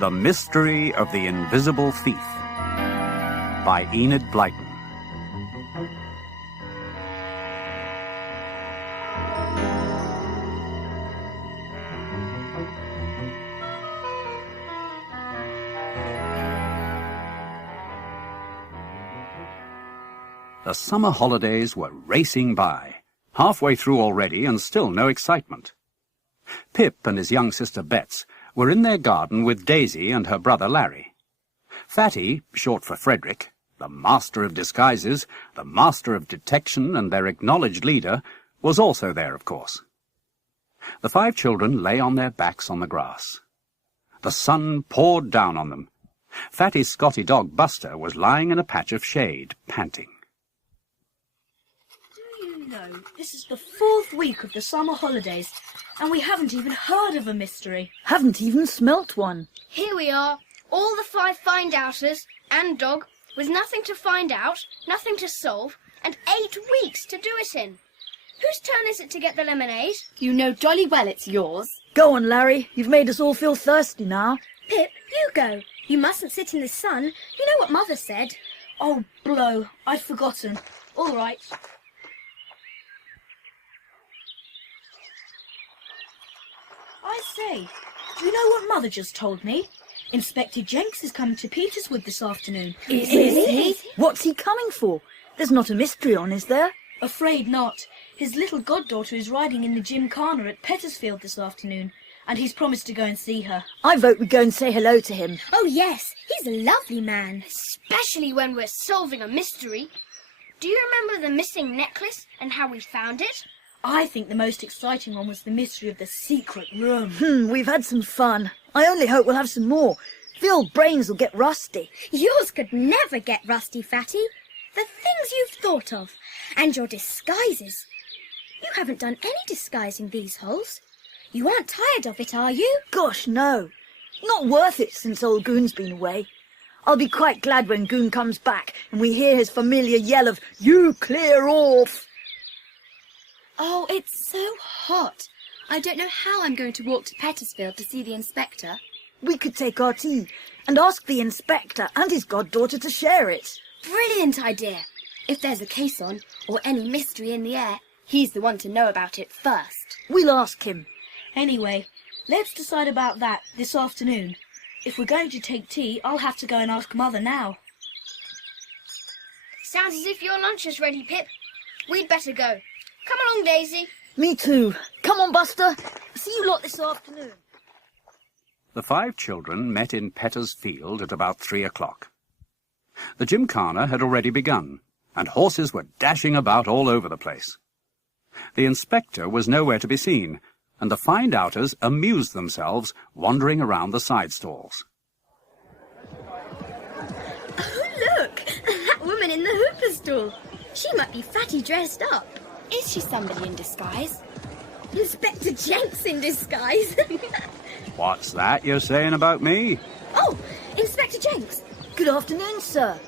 The Mystery of the Invisible Thief by Enid Blyton. The summer holidays were racing by, halfway through already and still no excitement. Pip and his young sister Bets were in their garden with Daisy and her brother Larry. Fatty, short for Frederick, the master of disguises, the master of detection and their acknowledged leader, was also there, of course. The 5 children lay on their backs on the grass. The sun poured down on them. Fatty's Scotty dog Buster was lying in a patch of shade, panting. No, this is the 4th week of the summer holidays, and we haven't even heard of a mystery. Haven't even smelt one. Here we are, all the 5 find-outers and dog, with nothing to find out, nothing to solve, and 8 weeks to do it in. Whose turn is it to get the lemonade? You know jolly well it's yours. Go on, Larry. You've made us all feel thirsty now. Pip, you go. You mustn't sit in the sun. You know what Mother said. Oh, blow. I'd forgotten. All right. I say, do you know what Mother just told me? Inspector Jenks is coming to Peterswood this afternoon. Is he? What's he coming for? There's not a mystery on, is there? Afraid not. His little goddaughter is riding in the gymkhana at Pettersfield this afternoon, and he's promised to go and see her. I vote we go and say hello to him. Oh, yes, he's a lovely man. Especially when we're solving a mystery. Do you remember the missing necklace and how we found it? I think the most exciting one was the mystery of the secret room. We've had some fun. I only hope we'll have some more. The old brains will get rusty. Yours could never get rusty, Fatty. The things you've thought of, and your disguises. You haven't done any disguising these holes. You aren't tired of it, are you? Gosh, no. Not worth it since old Goon's been away. I'll be quite glad when Goon comes back and we hear his familiar yell of, "You clear off!" Oh, it's so hot. I don't know how I'm going to walk to Pettersfield to see the inspector. We could take our tea and ask the inspector and his goddaughter to share it. Brilliant idea. If there's a case on, or any mystery in the air, he's the one to know about it first. We'll ask him. Anyway, let's decide about that this afternoon. If we're going to take tea, I'll have to go and ask Mother now. Sounds as if your lunch is ready, Pip. We'd better go. Come along, Daisy. Me too. Come on, Buster. See you lot this afternoon. The 5 children met in Petter's Field at about 3 o'clock. The gymkhana had already begun, and horses were dashing about all over the place. The inspector was nowhere to be seen, and the find-outers amused themselves wandering around the side stalls. Oh, look! That woman in the hooper stall. She might be Fatty dressed up. Is she somebody in disguise? Inspector Jenks in disguise. What's that you're saying about me? Oh, Inspector Jenks. Good afternoon, sir.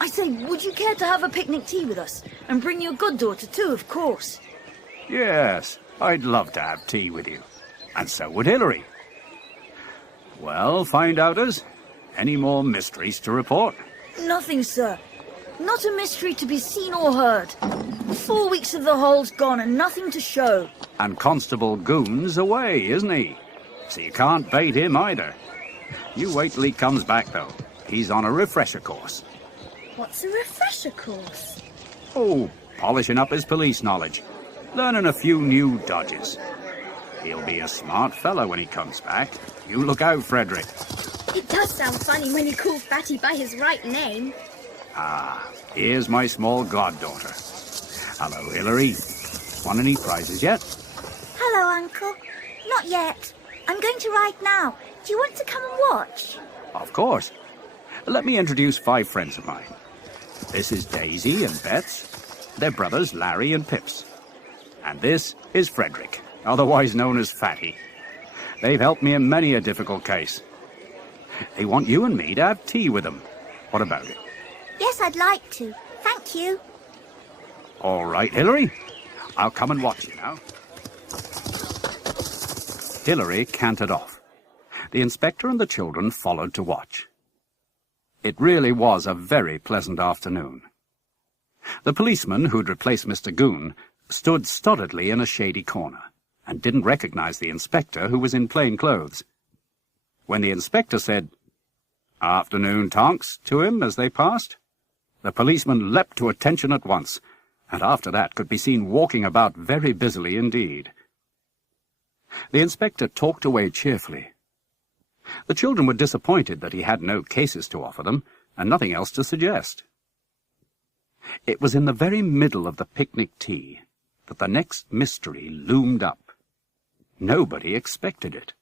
I say, would you care to have a picnic tea with us? And bring your goddaughter too, of course. Yes, I'd love to have tea with you. And so would Hilary. Well, find-outers, any more mysteries to report? Nothing, sir. Not a mystery to be seen or heard. 4 weeks of the hole's gone and nothing to show. And Constable Goon's away, isn't he? So you can't bait him either. You wait till he comes back, though. He's on a refresher course. What's a refresher course? Oh, polishing up his police knowledge. Learning a few new dodges. He'll be a smart fellow when he comes back. You look out, Frederick. It does sound funny when you call Fatty by his right name. Ah, here's my small goddaughter. Hello, Hilary. Won any prizes yet? Hello, Uncle. Not yet. I'm going to ride now. Do you want to come and watch? Of course. Let me introduce 5 friends of mine. This is Daisy and Bets. They're brothers Larry and Pips. And this is Frederick, otherwise known as Fatty. They've helped me in many a difficult case. They want you and me to have tea with them. What about it? Yes, I'd like to. Thank you. All right, Hilary. I'll come and watch you now. Hilary cantered off. The inspector and the children followed to watch. It really was a very pleasant afternoon. The policeman who'd replaced Mr. Goon stood stolidly in a shady corner and didn't recognize the inspector, who was in plain clothes. When the inspector said, "Afternoon, Tonks," to him as they passed, the policeman leapt to attention at once, and after that could be seen walking about very busily indeed. The inspector talked away cheerfully. The children were disappointed that he had no cases to offer them, and nothing else to suggest. It was in the very middle of the picnic tea that the next mystery loomed up. Nobody expected it.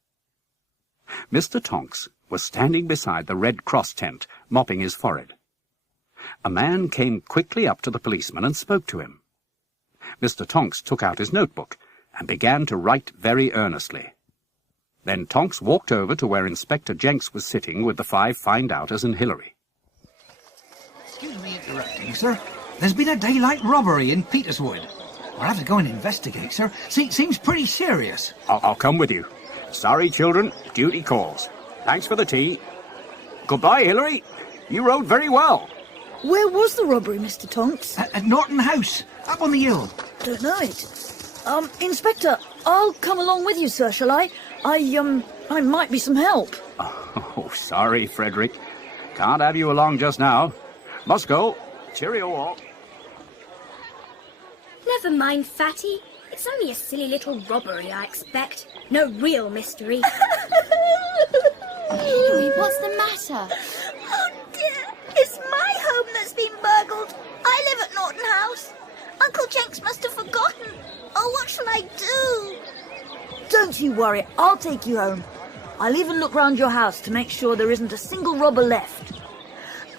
Mr. Tonks was standing beside the Red Cross tent, mopping his forehead. A man came quickly up to the policeman and spoke to him. Mr. Tonks took out his notebook and began to write very earnestly. Then Tonks walked over to where Inspector Jenks was sitting with the 5 find-outers and Hilary. Excuse me interrupting, sir. There's been a daylight robbery in Peterswood. We'll have to go and investigate, sir. Seems pretty serious. I'll come with you. Sorry, children. Duty calls. Thanks for the tea. Goodbye, Hilary. You rode very well. Where was the robbery, Mr. Tonks? At Norton House, up on the hill. Don't know it. Inspector, I'll come along with you, sir, shall I? I might be some help. Oh, sorry, Frederick. Can't have you along just now. Must go. Cheerio all. Never mind, Fatty. It's only a silly little robbery, I expect. No real mystery. Hilary, what's the matter? Oh dear, it's my home that's been burgled. I live at Norton House. Uncle Jenks must have forgotten. Oh, what shall I do? Don't you worry, I'll take you home. I'll even look round your house to make sure there isn't a single robber left.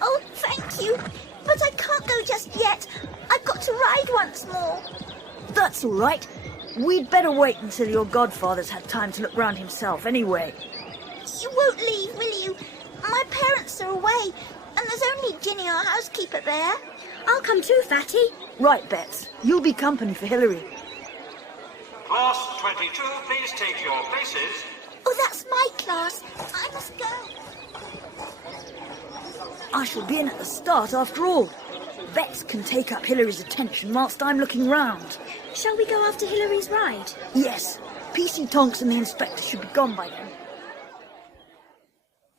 Oh, thank you. But I can't go just yet. I've got to ride once more. That's all right. We'd better wait until your godfather's had time to look round himself anyway. You won't leave, will you? My parents are away, and there's only Ginny, our housekeeper, there. I'll come too, Fatty. Right, Bets. You'll be company for Hilary. Class 22, please take your places. Oh, that's my class. I must go. I shall be in at the start after all. Bets can take up Hilary's attention whilst I'm looking round. Shall we go after Hilary's ride? Yes. PC Tonks and the inspector should be gone by then.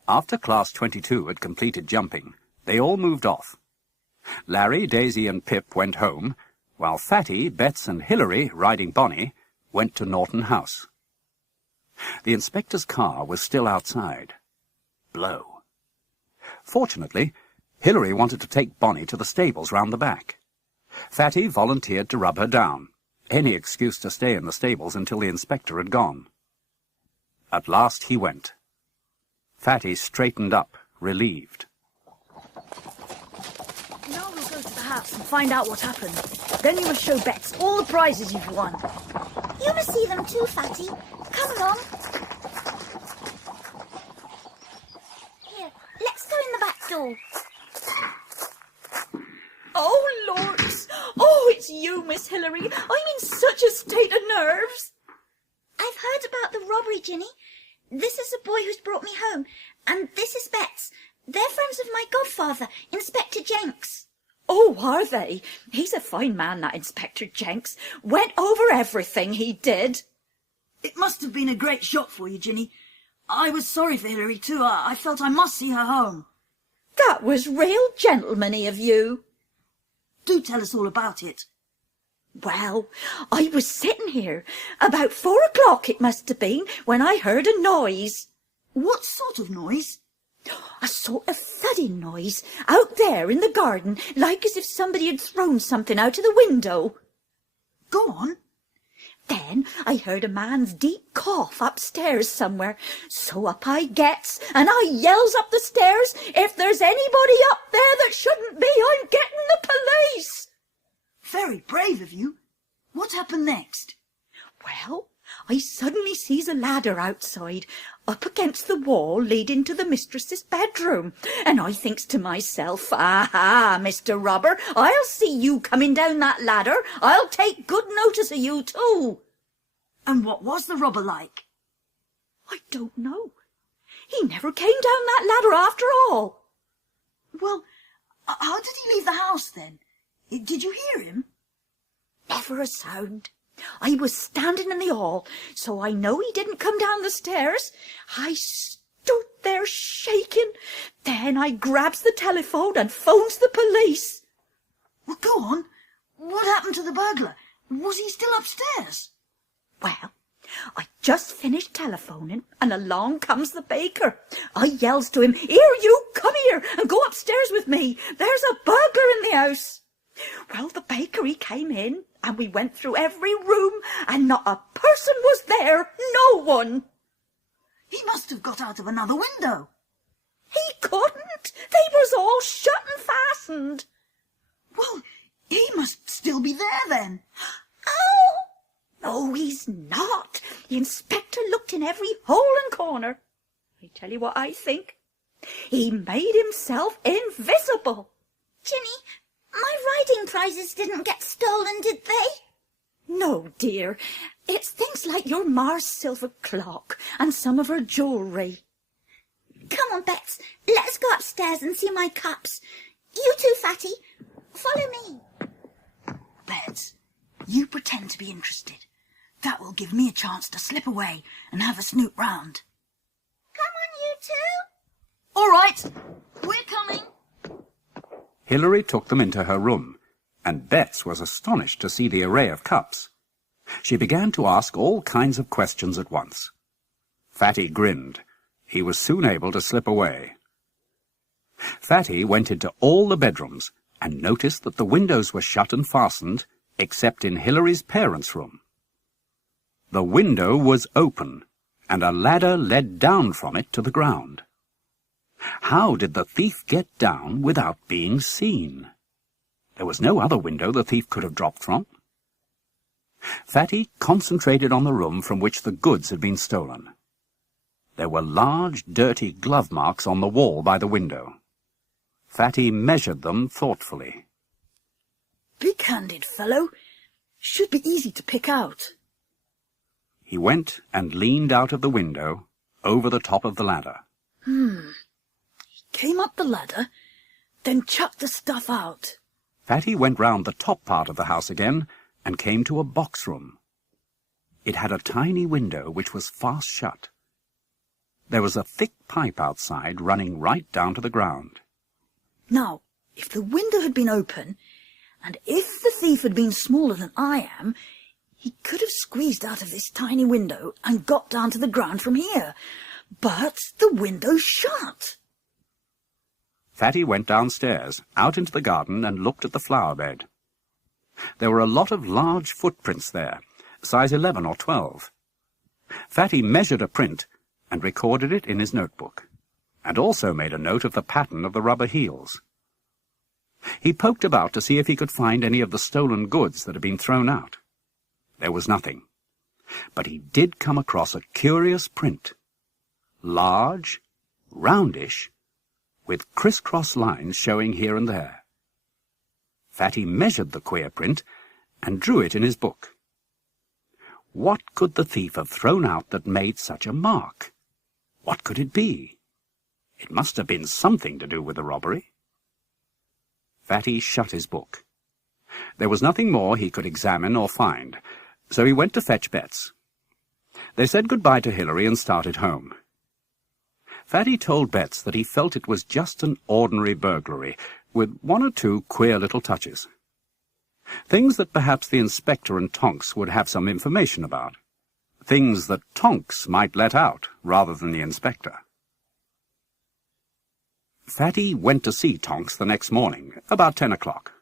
After Class 22 had completed jumping, they all moved off. Larry, Daisy and Pip went home, while Fatty, Bets and Hilary, riding Bonnie, went to Norton House. The inspector's car was still outside. Blow. Fortunately, Hilary wanted to take Bonnie to the stables round the back. Fatty volunteered to rub her down, any excuse to stay in the stables until the inspector had gone. At last he went. Fatty straightened up, relieved. Now we'll go to the house and find out what happened. Then you must show Bets all the prizes you've won. You must see them too, Fatty. Come along. Here, let's go in the back door. Oh, Lords! Oh, it's you, Miss Hilary. I'm in such a state of nerves. I've heard about the robbery, Ginny. This is the boy who's brought me home, and this is Bets. They're friends of my godfather, Inspector Jenks. Oh, are they? He's a fine man, that Inspector Jenks. Went over everything, he did. It must have been a great shock for you, Ginny. I was sorry for Hilary too. I felt I must see her home. That was real gentlemanly of you. Do tell us all about it. Well, I was sitting here, about 4 o'clock it must have been, when I heard a noise. What sort of noise? A sort of thudding noise, out there in the garden, like as if somebody had thrown something out of the window. Go on. Then I heard a man's deep cough upstairs somewhere, so up I gets, and I yells up the stairs, if there's anybody up there that shouldn't be, I'm getting the police. Very brave of you. What happened next? Well, I suddenly sees a ladder outside, up against the wall leading to the mistress's bedroom, and I thinks to myself, aha, Mr. Robber, I'll see you coming down that ladder. I'll take good notice of you too. And what was the robber like? I don't know. He never came down that ladder after all. Well, how did he leave the house then? Did you hear him? Never a sound. I was standing in the hall, so I know he didn't come down the stairs. I stood there shaking. Then I grabs the telephone and phones the police. Well, go on. What happened to the burglar? Was he still upstairs? Well, I just finished telephoning, and along comes the baker. I yells to him, "Here, you, come here and go upstairs with me. There's a burglar in the house." Well, the baker, he came in, and we went through every room, and not a person was there, no one. He must have got out of another window. He couldn't. They was all shut and fastened. Well, he must still be there then. Oh! No, he's not. The inspector looked in every hole and corner. I tell you what I think. He made himself invisible. Ginny, my riding prizes didn't get stolen, did they? No, dear. It's things like your Ma's silver clock and some of her jewellery. Come on, Bets. Let's go upstairs and see my cups. You too, Fatty. Follow me. Bets, you pretend to be interested. That will give me a chance to slip away and have a snoop round. Come on, you two. All right, we're coming. Hilary took them into her room, and Bets was astonished to see the array of cups. She began to ask all kinds of questions at once. Fatty grinned. He was soon able to slip away. Fatty went into all the bedrooms and noticed that the windows were shut and fastened, except in Hilary's parents' room. The window was open, and a ladder led down from it to the ground. How did the thief get down without being seen? There was no other window the thief could have dropped from. Fatty concentrated on the room from which the goods had been stolen. There were large, dirty glove marks on the wall by the window. Fatty measured them thoughtfully. Big-handed fellow. Should be easy to pick out. He went and leaned out of the window, over the top of the ladder. He came up the ladder, then chucked the stuff out. Fatty went round the top part of the house again and came to a box room. It had a tiny window which was fast shut. There was a thick pipe outside running right down to the ground. Now, if the window had been open, and if the thief had been smaller than I am, he could have squeezed out of this tiny window and got down to the ground from here. But the window's shut. Fatty went downstairs, out into the garden, and looked at the flower bed. There were a lot of large footprints there, size 11 or 12. Fatty measured a print and recorded it in his notebook, and also made a note of the pattern of the rubber heels. He poked about to see if he could find any of the stolen goods that had been thrown out. There was nothing, but he did come across a curious print, large, roundish, with criss-cross lines showing here and there. Fatty measured the queer print and drew it in his book. What could the thief have thrown out that made such a mark? What could it be? It must have been something to do with the robbery. Fatty shut his book. There was nothing more he could examine or find, so he went to fetch Bets. They said goodbye to Hilary and started home. Fatty told Bets that he felt it was just an ordinary burglary, with one or two queer little touches. Things that perhaps the inspector and Tonks would have some information about. Things that Tonks might let out, rather than the inspector. Fatty went to see Tonks the next morning, about 10 o'clock.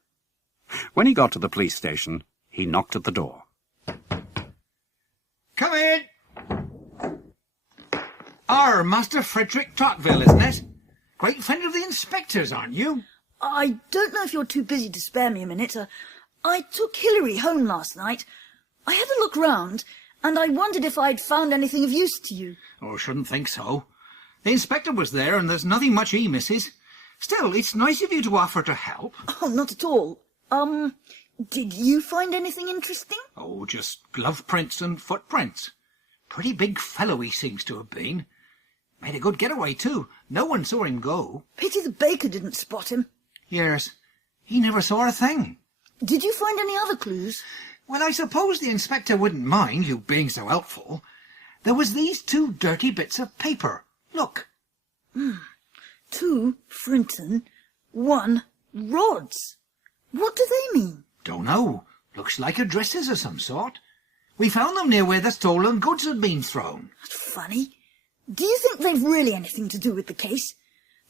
When he got to the police station, he knocked at the door. Come in. Master Frederick Tocqueville, isn't it? Great friend of the inspector's, aren't you? I don't know if you're too busy to spare me a minute. I took Hilary home last night. I had a look round, and I wondered if I'd found anything of use to you. Oh, shouldn't think so. The inspector was there, and there's nothing much he misses. Still, it's nice of you to offer to help. Oh, not at all. Did you find anything interesting? Oh, just glove prints and footprints. Pretty big fellow he seems to have been. Made a good getaway, too. No one saw him go. Pity the baker didn't spot him. Yes, he never saw a thing. Did you find any other clues? Well, I suppose the inspector wouldn't mind, you being so helpful. There was these 2 dirty bits of paper. Look. 2 Frinton, 1 rods. What do they mean? Don't know. Looks like addresses of some sort. We found them near where the stolen goods had been thrown. That's funny. Do you think they've really anything to do with the case?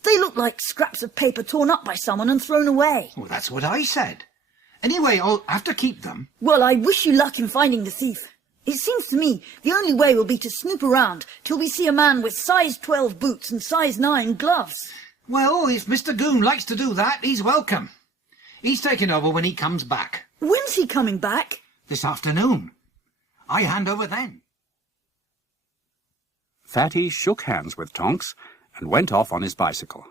They look like scraps of paper torn up by someone and thrown away. Well, that's what I said. Anyway, I'll have to keep them. Well, I wish you luck in finding the thief. It seems to me the only way will be to snoop around till we see a man with size 12 boots and size 9 gloves. Well, if Mr. Goon likes to do that, he's welcome. He's taking over when he comes back. When's he coming back? This afternoon. I hand over then. Fatty shook hands with Tonks and went off on his bicycle.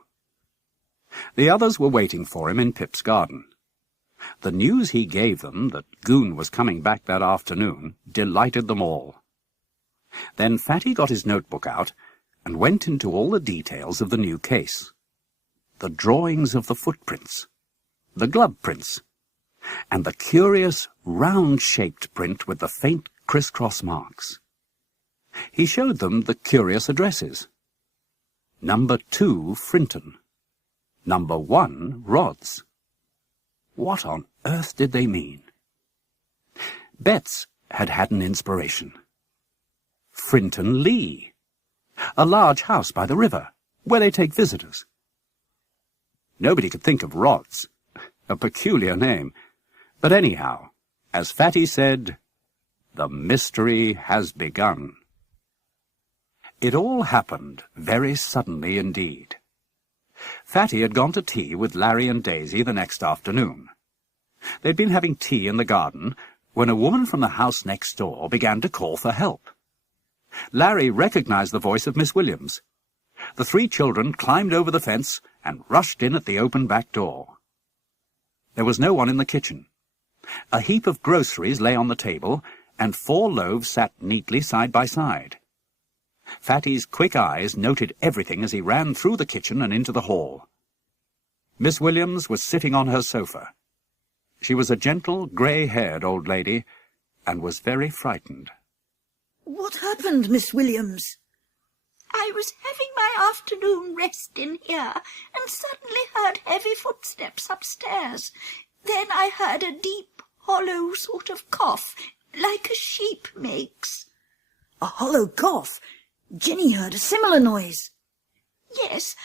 The others were waiting for him in Pip's garden. The news he gave them that Goon was coming back that afternoon delighted them all. Then Fatty got his notebook out and went into all the details of the new case. The drawings of the footprints, the glove prints, and the curious round-shaped print with the faint criss-cross marks. He showed them the curious addresses. Number 2, Frinton. Number 1, Rods. What on earth did they mean? Betts had had an inspiration. Frinton Lee. A large house by the river, where they take visitors. Nobody could think of Rods. A peculiar name. But anyhow, as Fatty said, the mystery has begun. It all happened very suddenly indeed. Fatty had gone to tea with Larry and Daisy the next afternoon. They'd been having tea in the garden when a woman from the house next door began to call for help. Larry recognized the voice of Miss Williams. The 3 children climbed over the fence and rushed in at the open back door. There was no one in the kitchen. A heap of groceries lay on the table, and 4 loaves sat neatly side by side. Fatty's quick eyes noted everything as he ran through the kitchen and into the hall. Miss Williams was sitting on her sofa. She was a gentle, grey-haired old lady, and was very frightened. What happened, Miss Williams? I was having my afternoon rest in here, and suddenly heard heavy footsteps upstairs. Then I heard a deep, hollow sort of cough, like a sheep makes. A hollow cough? Ginny heard a similar noise. Yes,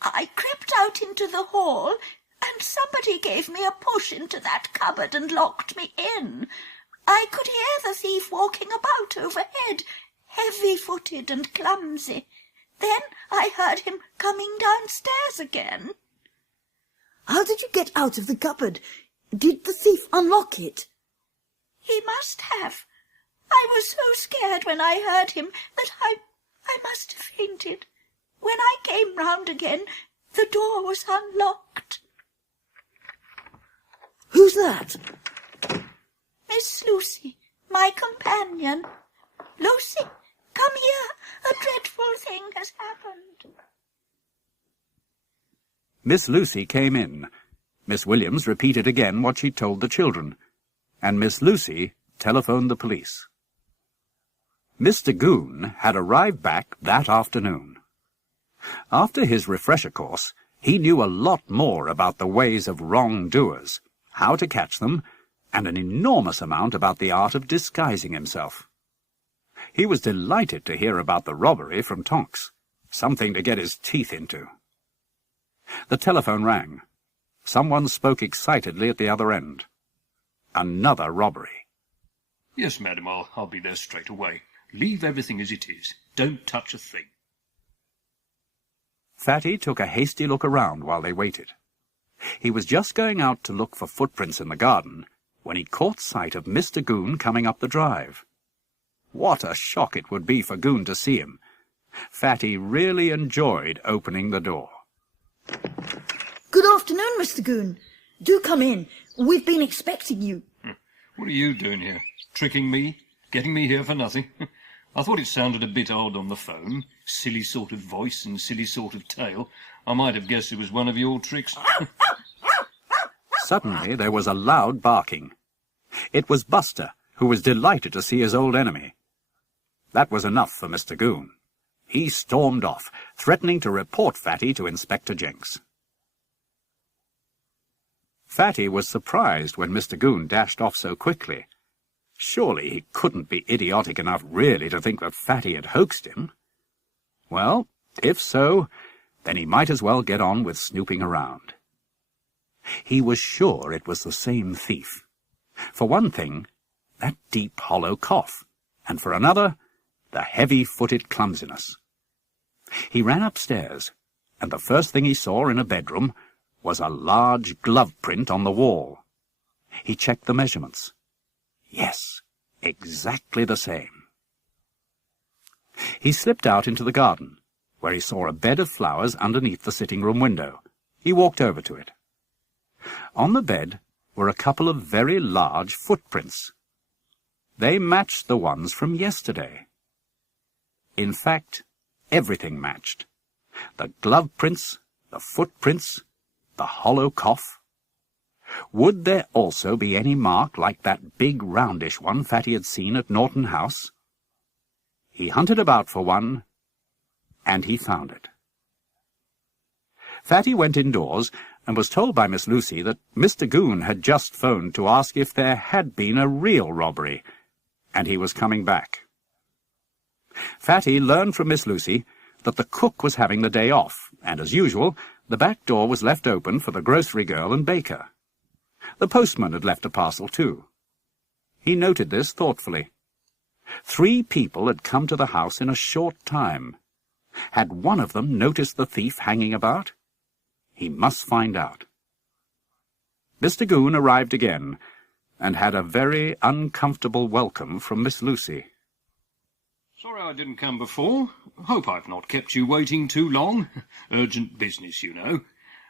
I crept out into the hall, and somebody gave me a push into that cupboard and locked me in. I could hear the thief walking about overhead, heavy-footed and clumsy. Then I heard him coming downstairs again. How did you get out of the cupboard? Did the thief unlock it? He must have. I was so scared when I heard him that I must have fainted. When I came round again, the door was unlocked. Who's that? Miss Lucy, my companion. Lucy, come here. A dreadful thing has happened. Miss Lucy came in. Miss Williams repeated again what she'd told the children, and Miss Lucy telephoned the police. Mr. Goon had arrived back that afternoon. After his refresher course, he knew a lot more about the ways of wrongdoers, how to catch them, and an enormous amount about the art of disguising himself. He was delighted to hear about the robbery from Tonks, something to get his teeth into. The telephone rang. Someone spoke excitedly at the other end. Another robbery. Yes, madam, I'll be there straight away. Leave everything as it is. Don't touch a thing. Fatty took a hasty look around while they waited. He was just going out to look for footprints in the garden when he caught sight of Mr. Goon coming up the drive. What a shock it would be for Goon to see him. Fatty really enjoyed opening the door. Good afternoon, Mr. Goon. Do come in. We've been expecting you. What are you doing here? Tricking me? Getting me here for nothing? I thought it sounded a bit odd on the phone. Silly sort of voice and silly sort of tail. I might have guessed it was one of your tricks. Suddenly there was a loud barking. It was Buster, who was delighted to see his old enemy. That was enough for Mr. Goon. He stormed off, threatening to report Fatty to Inspector Jenks. Fatty was surprised when Mr. Goon dashed off so quickly. Surely he couldn't be idiotic enough really to think that Fatty had hoaxed him. Well, if so, then he might as well get on with snooping around. He was sure it was the same thief. For one thing, that deep, hollow cough, and for another, the heavy-footed clumsiness. He ran upstairs, and the first thing he saw in a bedroom was a large glove print on the wall. He checked the measurements. Yes, exactly the same. He slipped out into the garden, where he saw a bed of flowers underneath the sitting-room window. He walked over to it. On the bed were a couple of very large footprints. They matched the ones from yesterday. In fact, everything matched. The glove prints, the footprints, the hollow cough. Would there also be any mark like that big roundish one Fatty had seen at Norton House? He hunted about for one, and he found it. Fatty went indoors and was told by Miss Lucy that Mr. Goon had just phoned to ask if there had been a real robbery, and he was coming back. Fatty learned from Miss Lucy that the cook was having the day off, and as usual, the back door was left open for the grocery girl and baker. The postman had left a parcel too. He noted this thoughtfully. 3 people had come to the house in a short time. Had one of them noticed the thief hanging about? He must find out. Mr. Goon arrived again, and had a very uncomfortable welcome from Miss Lucy. Sorry I didn't come before. Hope I've not kept you waiting too long. Urgent business, you know.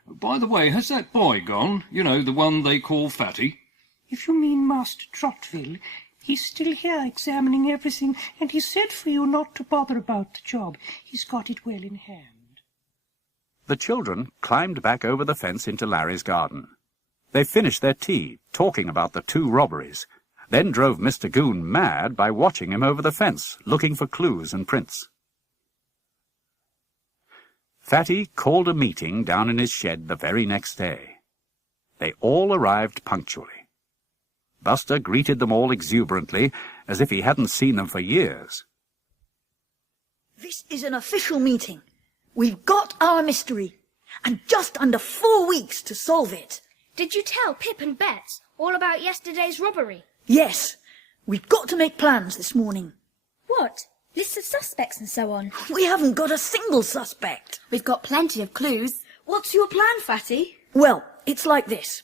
By the way, has that boy gone? You know, the one they call Fatty? If you mean Master Trotville, he's still here examining everything, and he said for you not to bother about the job. He's got it well in hand. The children climbed back over the fence into Larry's garden. They finished their tea, talking about the 2 robberies, then drove Mr. Goon mad by watching him over the fence, looking for clues and prints. Fatty called a meeting down in his shed the very next day. They all arrived punctually. Buster greeted them all exuberantly, as if he hadn't seen them for years. This is an official meeting. We've got our mystery, and just under 4 weeks to solve it. Did you tell Pip and Bets all about yesterday's robbery? Yes, we've got to make plans this morning. What? Lists of suspects and so on? We haven't got a single suspect. We've got plenty of clues. What's your plan, Fatty? Well, it's like this.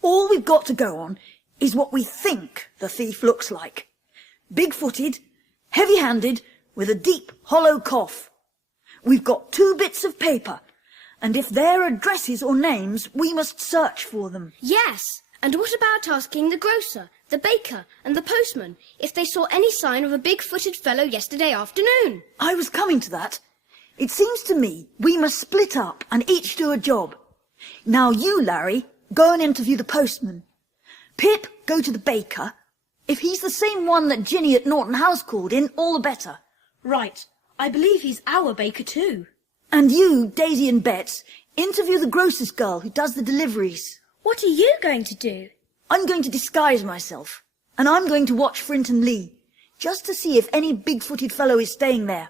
All we've got to go on is what we think the thief looks like. Big-footed, heavy-handed, with a deep, hollow cough. We've got 2 bits of paper, and if there are addresses or names, we must search for them. Yes, and what about asking the grocer, the baker, and the postman if they saw any sign of a big-footed fellow yesterday afternoon? I was coming to that. It seems to me we must split up and each do a job. Now you, Larry, go and interview the postman. Pip, go to the baker. If he's the same one that Ginny at Norton House called in, all the better. Right. I believe he's our baker too. And you, Daisy and Bets, interview the grocer's girl who does the deliveries. What are you going to do? I'm going to disguise myself, and I'm going to watch Frinton Lee, just to see if any big-footed fellow is staying there.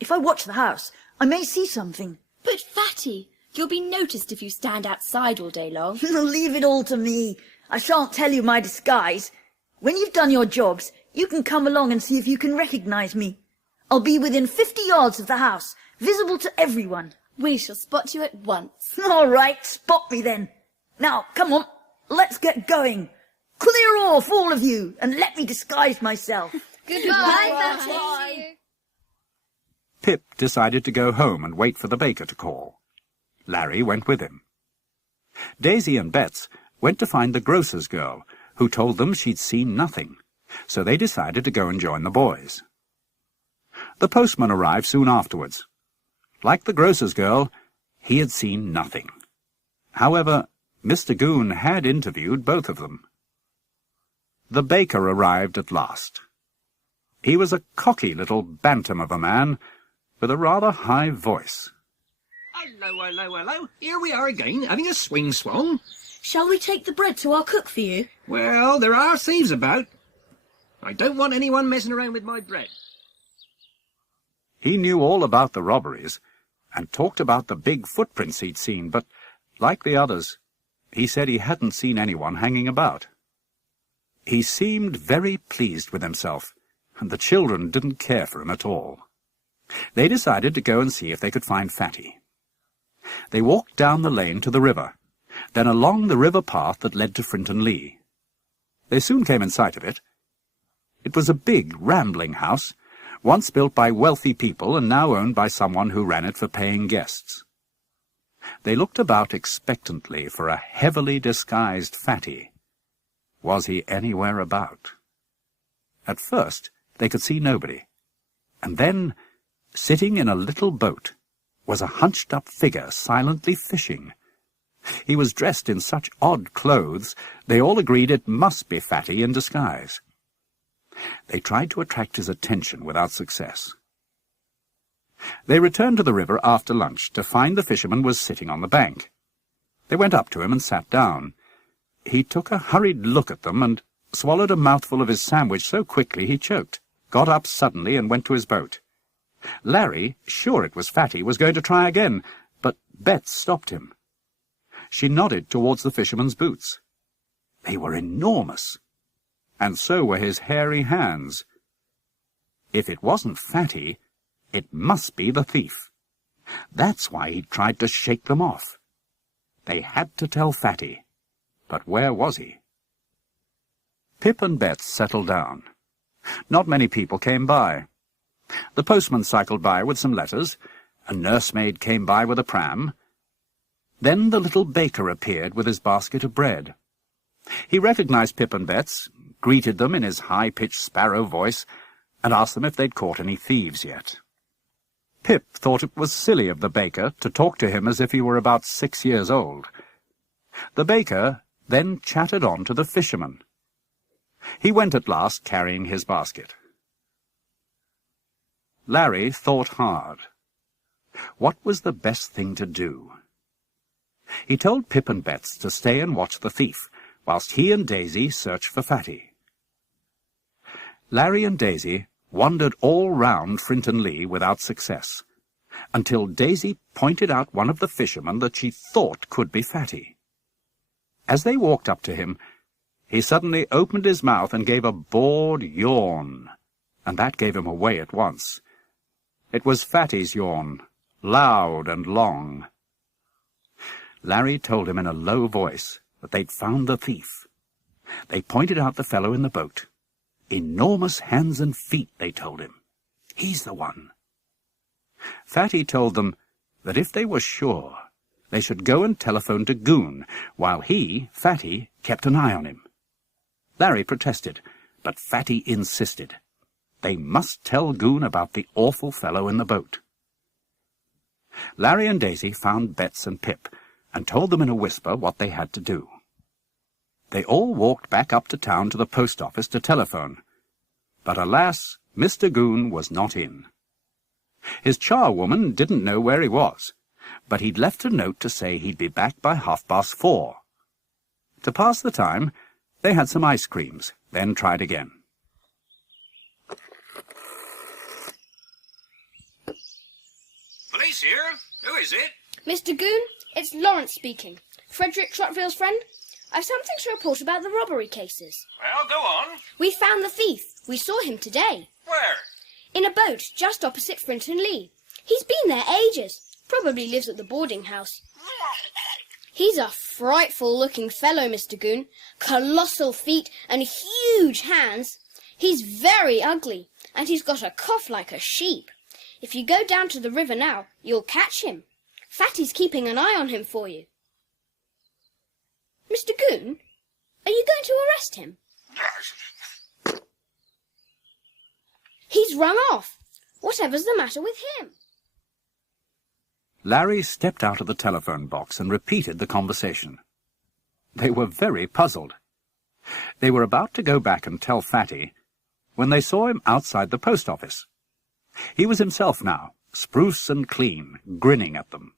If I watch the house, I may see something. But, Fatty, you'll be noticed if you stand outside all day long. Leave it all to me. I shan't tell you my disguise. When you've done your jobs, you can come along and see if you can recognise me. I'll be within 50 yards of the house, visible to everyone. We shall spot you at once. All right, spot me then. Now, come on, let's get going. Clear off, all of you, and let me disguise myself. Goodbye, Fatty. Pip decided to go home and wait for the baker to call. Larry went with him. Daisy and Bets went to find the grocer's girl, who told them she'd seen nothing, so they decided to go and join the boys. The postman arrived soon afterwards. Like the grocer's girl, he had seen nothing. However, Mr. Goon had interviewed both of them. The baker arrived at last. He was a cocky little bantam of a man, with a rather high voice. Hello, hello, hello. Here we are again, having a swing swan. Shall we take the bread to our cook for you? Well, there are thieves about. I don't want anyone messing around with my bread. He knew all about the robberies, and talked about the big footprints he'd seen, but, like the others, he said he hadn't seen anyone hanging about. He seemed very pleased with himself, and the children didn't care for him at all. They decided to go and see if they could find Fatty. They walked down the lane to the river, then along the river path that led to Frinton Lea. They soon came in sight of it. It was a big, rambling house, once built by wealthy people and now owned by someone who ran it for paying guests. They looked about expectantly for a heavily disguised Fatty. Was he anywhere about? At first, they could see nobody, and then, sitting in a little boat, was a hunched-up figure silently fishing. He was dressed in such odd clothes, they all agreed it must be Fatty in disguise. They tried to attract his attention without success. They returned to the river after lunch to find the fisherman was sitting on the bank. They went up to him and sat down. He took a hurried look at them and swallowed a mouthful of his sandwich so quickly he choked, got up suddenly and went to his boat. Larry, sure it was Fatty, was going to try again, but Bets stopped him. She nodded towards the fisherman's boots. They were enormous, and so were his hairy hands. If it wasn't Fatty, it must be the thief. That's why he tried to shake them off. They had to tell Fatty, but where was he? Pip and Bets settled down. Not many people came by. The postman cycled by with some letters, a nursemaid came by with a pram. Then the little baker appeared with his basket of bread. He recognized Pip and Bets, greeted them in his high-pitched sparrow voice, and asked them if they'd caught any thieves yet. Pip thought it was silly of the baker to talk to him as if he were about 6 years old. The baker then chattered on to the fisherman. He went at last carrying his basket. Larry thought hard. What was the best thing to do? He told Pip and Bets to stay and watch the thief, whilst he and Daisy searched for Fatty. Larry and Daisy wandered all round Frinton Lea without success, until Daisy pointed out one of the fishermen that she thought could be Fatty. As they walked up to him, he suddenly opened his mouth and gave a bored yawn, and that gave him away at once. It was Fatty's yawn, loud and long. Larry told him in a low voice that they'd found the thief. They pointed out the fellow in the boat. Enormous hands and feet, they told him. He's the one. Fatty told them that if they were sure, they should go and telephone to Goon, while he, Fatty, kept an eye on him. Larry protested, but Fatty insisted. They must tell Goon about the awful fellow in the boat. Larry and Daisy found Bets and Pip, and told them in a whisper what they had to do. They all walked back up to town to the post office to telephone. But alas, Mr. Goon was not in. His charwoman didn't know where he was, but he'd left a note to say he'd be back by 4:30. To pass the time, they had some ice creams, then tried again. Police here? Who is it? Mr. Goon, it's Lawrence speaking. Frederick Trotville's friend. I've something to report about the robbery cases. Well, go on. We found the thief. We saw him today. Where? In a boat just opposite Frinton Lea. He's been there ages. Probably lives at the boarding house. He's a frightful-looking fellow, Mr. Goon. Colossal feet and huge hands. He's very ugly, and he's got a cough like a sheep. If you go down to the river now, you'll catch him. Fatty's keeping an eye on him for you. Mr. Goon, are you going to arrest him? Yes. He's rung off. Whatever's the matter with him? Larry stepped out of the telephone box and repeated the conversation. They were very puzzled. They were about to go back and tell Fatty when they saw him outside the post office. He was himself now, spruce and clean, grinning at them.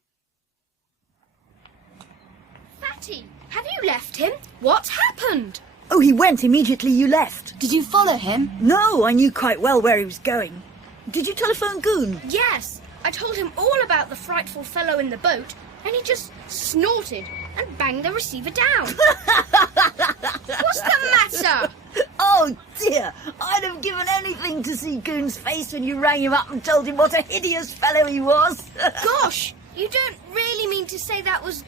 Fatty, have you left him? What's happened? Oh, he went immediately you left. Did you follow him? No, I knew quite well where he was going. Did you telephone Goon? Yes, I told him all about the frightful fellow in the boat, and he just snorted and banged the receiver down. What's the matter? Oh, dear. I'd have given anything to see Goon's face when you rang him up and told him what a hideous fellow he was. Gosh, you don't really mean to say that was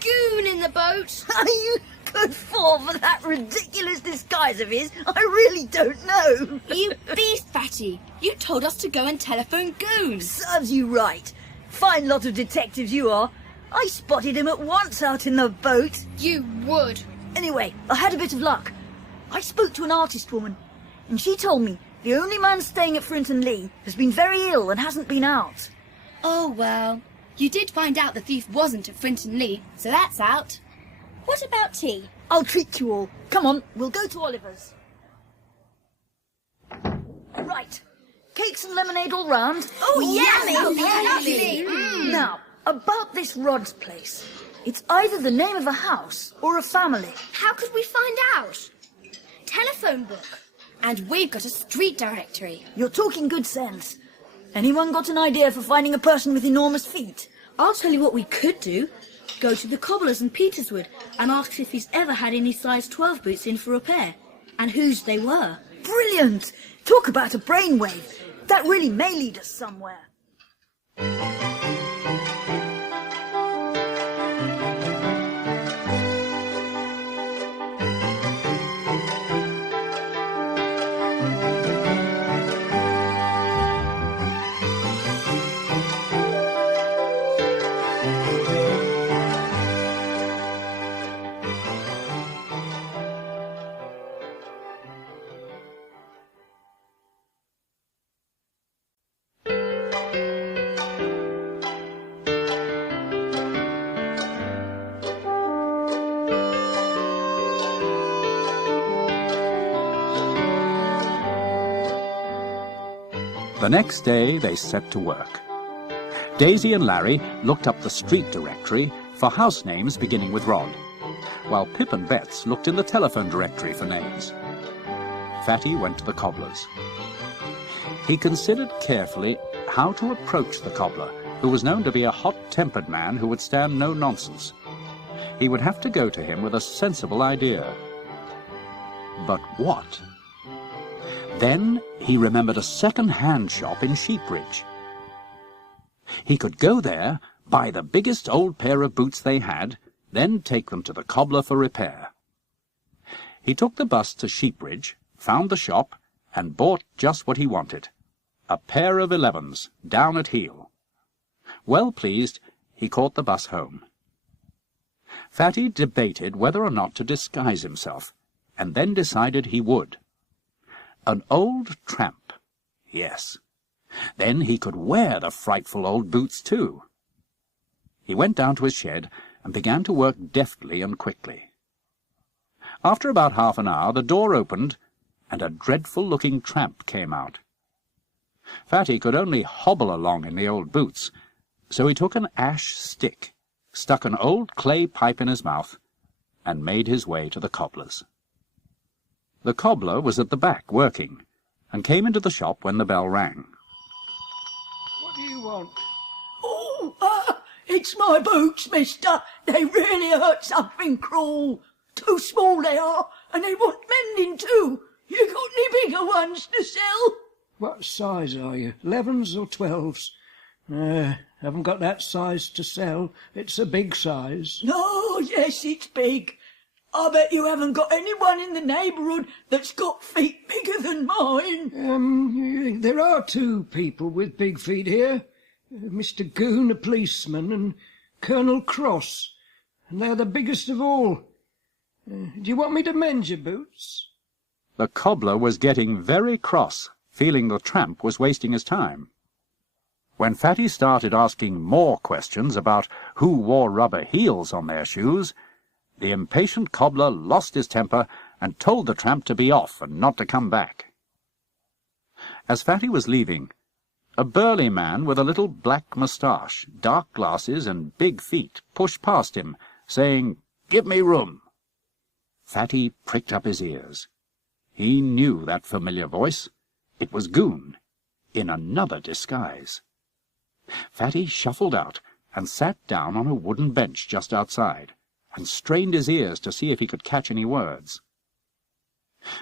Goon in the boat? Are you good for that ridiculous disguise of his? I really don't know. You beast, Fatty. You told us to go and telephone Goon. Serves you right. Fine lot of detectives you are. I spotted him at once out in the boat. You would. Anyway, I had a bit of luck. I spoke to an artist woman, and she told me the only man staying at Frinton Lee has been very ill and hasn't been out. Oh, well, you did find out the thief wasn't at Frinton Lee, so that's out. What about tea? I'll treat you all. Come on, we'll go to Oliver's. Right. Cakes and lemonade all round. Oh, yummy! Lovely. Now, about this Rod's place. It's either the name of a house or a family. How could we find out? Telephone book. And we've got a street directory. You're talking good sense. Anyone got an idea for finding a person with enormous feet? I'll tell you what we could do. Go to the cobbler's in Peterswood and ask if he's ever had any size 12 boots in for repair, and whose they were. Brilliant! Talk about a brainwave. That really may lead us somewhere. The next day they set to work. Daisy and Larry looked up the street directory for house names beginning with Rod, while Pip and Bets looked in the telephone directory for names. Fatty went to the cobbler's. He considered carefully how to approach the cobbler, who was known to be a hot-tempered man who would stand no nonsense. He would have to go to him with a sensible idea. But what? Then he remembered a second-hand shop in Sheepridge. He could go there, buy the biggest old pair of boots they had, then take them to the cobbler for repair. He took the bus to Sheepridge, found the shop, and bought just what he wanted, a pair of 11s, down at heel. Well pleased, he caught the bus home. Fatty debated whether or not to disguise himself, and then decided he would. An old tramp, yes. Then he could wear the frightful old boots too. He went down to his shed and began to work deftly and quickly. After about half an hour, the door opened, and a dreadful-looking tramp came out. Fatty could only hobble along in the old boots, so he took an ash stick, stuck an old clay pipe in his mouth, and made his way to the cobbler's. The cobbler was at the back working, and came into the shop when the bell rang. What do you want? Oh, it's my boots, mister. They really hurt something cruel. Too small they are, and they want mending too. You got any bigger ones to sell? What size are you? 11s or 12s? Haven't got that size to sell. It's a big size. No, yes, it's big. I bet you haven't got anyone in the neighbourhood that's got feet bigger than mine. There are two people with big feet here. Mr. Goon, a policeman, and Colonel Cross. And they're the biggest of all. Do you want me to mend your boots? The cobbler was getting very cross, feeling the tramp was wasting his time. When Fatty started asking more questions about who wore rubber heels on their shoes, the impatient cobbler lost his temper and told the tramp to be off and not to come back. As Fatty was leaving, a burly man with a little black moustache, dark glasses and big feet pushed past him, saying, "Give me room." Fatty pricked up his ears. He knew that familiar voice. It was Goon, in another disguise. Fatty shuffled out and sat down on a wooden bench just outside, and strained his ears to see if he could catch any words.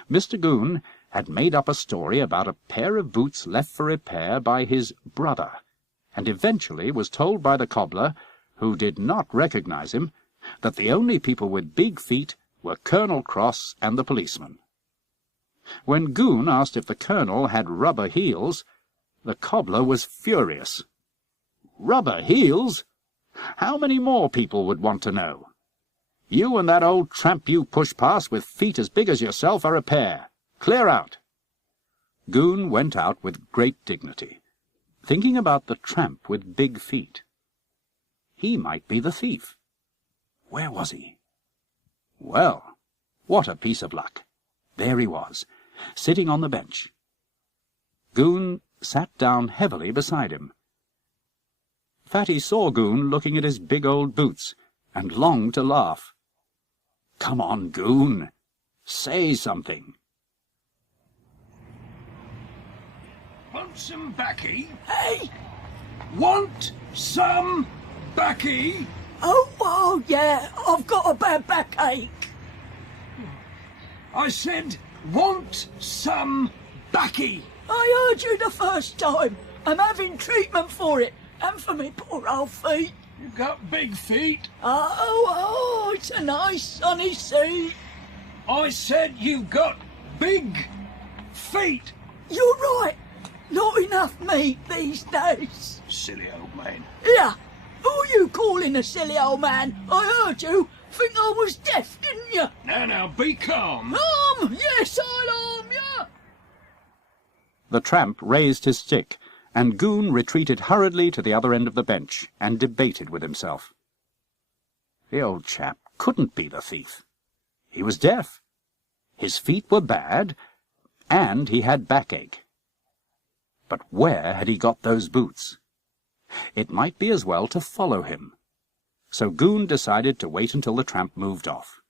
Mr. Goon had made up a story about a pair of boots left for repair by his brother, and eventually was told by the cobbler, who did not recognize him, that the only people with big feet were Colonel Cross and the policeman. When Goon asked if the Colonel had rubber heels, the cobbler was furious. Rubber heels? How many more people would want to know? You and that old tramp you push past with feet as big as yourself are a pair. Clear out. Goon went out with great dignity, thinking about the tramp with big feet. He might be the thief. Where was he? Well, what a piece of luck. There he was, sitting on the bench. Goon sat down heavily beside him. Fatty saw Goon looking at his big old boots, and longed to laugh. "Come on, Goon. Say something." Want some baccy? Hey! Want some baccy? Oh, yeah, I've got a bad backache. I said, want some baccy. I heard you the first time. I'm having treatment for it, and for me poor old feet. You got big feet. Oh, it's a nice sunny sea. I said you got big feet. You're right. Not enough meat these days. Silly old man. Yeah, who are you calling a silly old man? I heard you. Think I was deaf, didn't you? Now, be calm. Yes, I'll ya. The tramp raised his stick, and Goon retreated hurriedly to the other end of the bench and debated with himself. The old chap couldn't be the thief. He was deaf. His feet were bad, and he had backache. But where had he got those boots? It might be as well to follow him. So Goon decided to wait until the tramp moved off.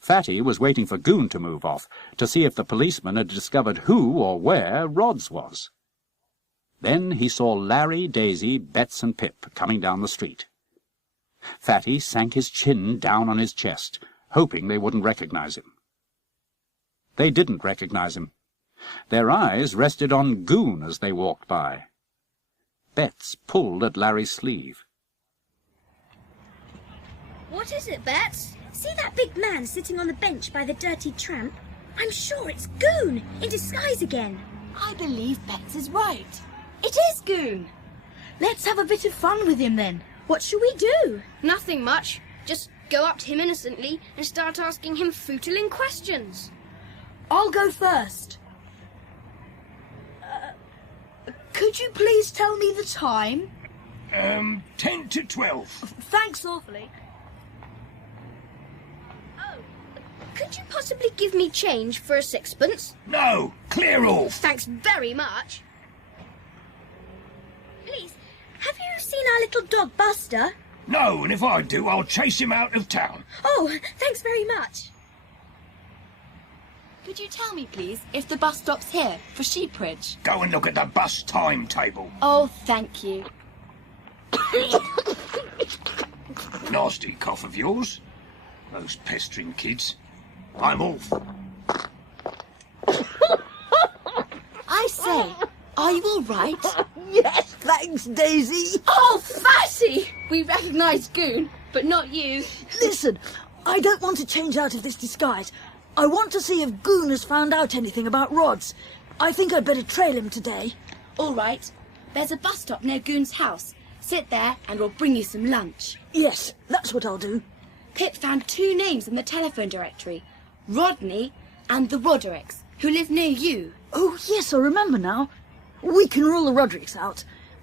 Fatty was waiting for Goon to move off, to see if the policeman had discovered who or where Rods was. Then he saw Larry, Daisy, Bets and Pip coming down the street. Fatty sank his chin down on his chest, hoping they wouldn't recognize him. They didn't recognize him. Their eyes rested on Goon as they walked by. Bets pulled at Larry's sleeve. What is it, Bets? See that big man sitting on the bench by the dirty tramp? I'm sure it's Goon, in disguise again. I believe Bets is right. It is Goon. Let's have a bit of fun with him then. What shall we do? Nothing much. Just go up to him innocently and start asking him footling questions. I'll go first. Could you please tell me the time? 10 to 12. Thanks awfully. Could you possibly give me change for a sixpence? No, clear off. Thanks very much. Please, have you seen our little dog Buster? No, and if I do, I'll chase him out of town. Oh, thanks very much. Could you tell me, please, if the bus stops here for Sheepridge? Go and look at the bus timetable. Oh, thank you. Nasty cough of yours. Those pestering kids. I'm off. I say, are you all right? Yes, thanks, Daisy. Oh, Fatty! We recognise Goon, but not you. Listen, I don't want to change out of this disguise. I want to see if Goon has found out anything about Rods. I think I'd better trail him today. All right. There's a bus stop near Goon's house. Sit there and we'll bring you some lunch. Yes, that's what I'll do. Pip found 2 names in the telephone directory. Rodney and the Rodericks, who live near you. Oh, yes, I remember now. We can rule the Rodericks out.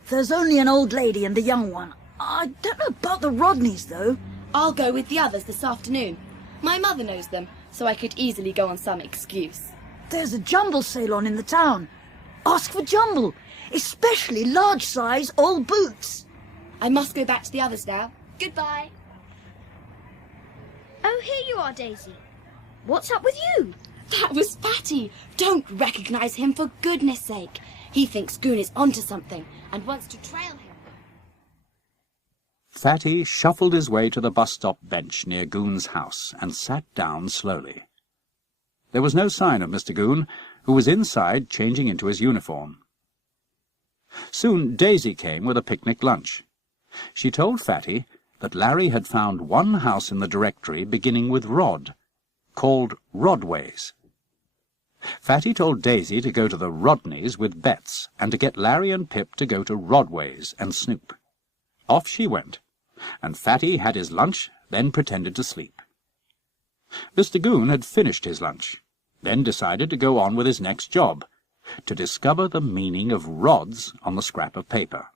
There's only an old lady and a young one. I don't know about the Rodneys, though. I'll go with the others this afternoon. My mother knows them, so I could easily go on some excuse. There's a jumble sale on in the town. Ask for jumble, especially large-size old boots. I must go back to the others now. Goodbye. Oh, here you are, Daisy. What's up with you? That was Fatty. Don't recognise him, for goodness sake. He thinks Goon is onto something and wants to trail him. Fatty shuffled his way to the bus-stop bench near Goon's house and sat down slowly. There was no sign of Mr. Goon, who was inside changing into his uniform. Soon Daisy came with a picnic lunch. She told Fatty that Larry had found one house in the directory beginning with Rod, called Rodways. Fatty told Daisy to go to the Rodneys with Betts, and to get Larry and Pip to go to Rodways and Snoop. Off she went, and Fatty had his lunch, then pretended to sleep. Mr. Goon had finished his lunch, then decided to go on with his next job, to discover the meaning of rods on the scrap of paper.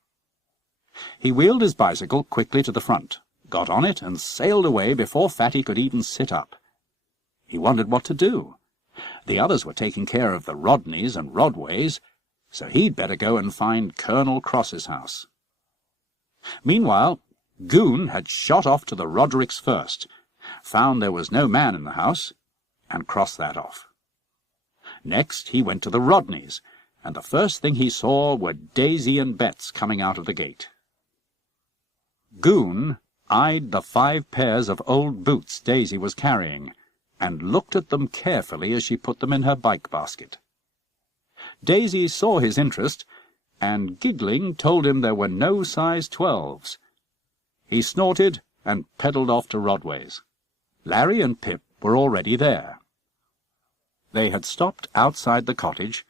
He wheeled his bicycle quickly to the front, got on it, and sailed away before Fatty could even sit up. He wondered what to do. The others were taking care of the Rodneys and Rodways, so he'd better go and find Colonel Cross's house. Meanwhile, Goon had shot off to the Rodericks first, found there was no man in the house, and crossed that off. Next he went to the Rodneys, and the first thing he saw were Daisy and Betts coming out of the gate. Goon eyed the 5 pairs of old boots Daisy was carrying, and looked at them carefully as she put them in her bike basket. Daisy saw his interest, and giggling told him there were no size 12s. He snorted and pedalled off to Rodways. Larry and Pip were already there. They had stopped outside the cottage,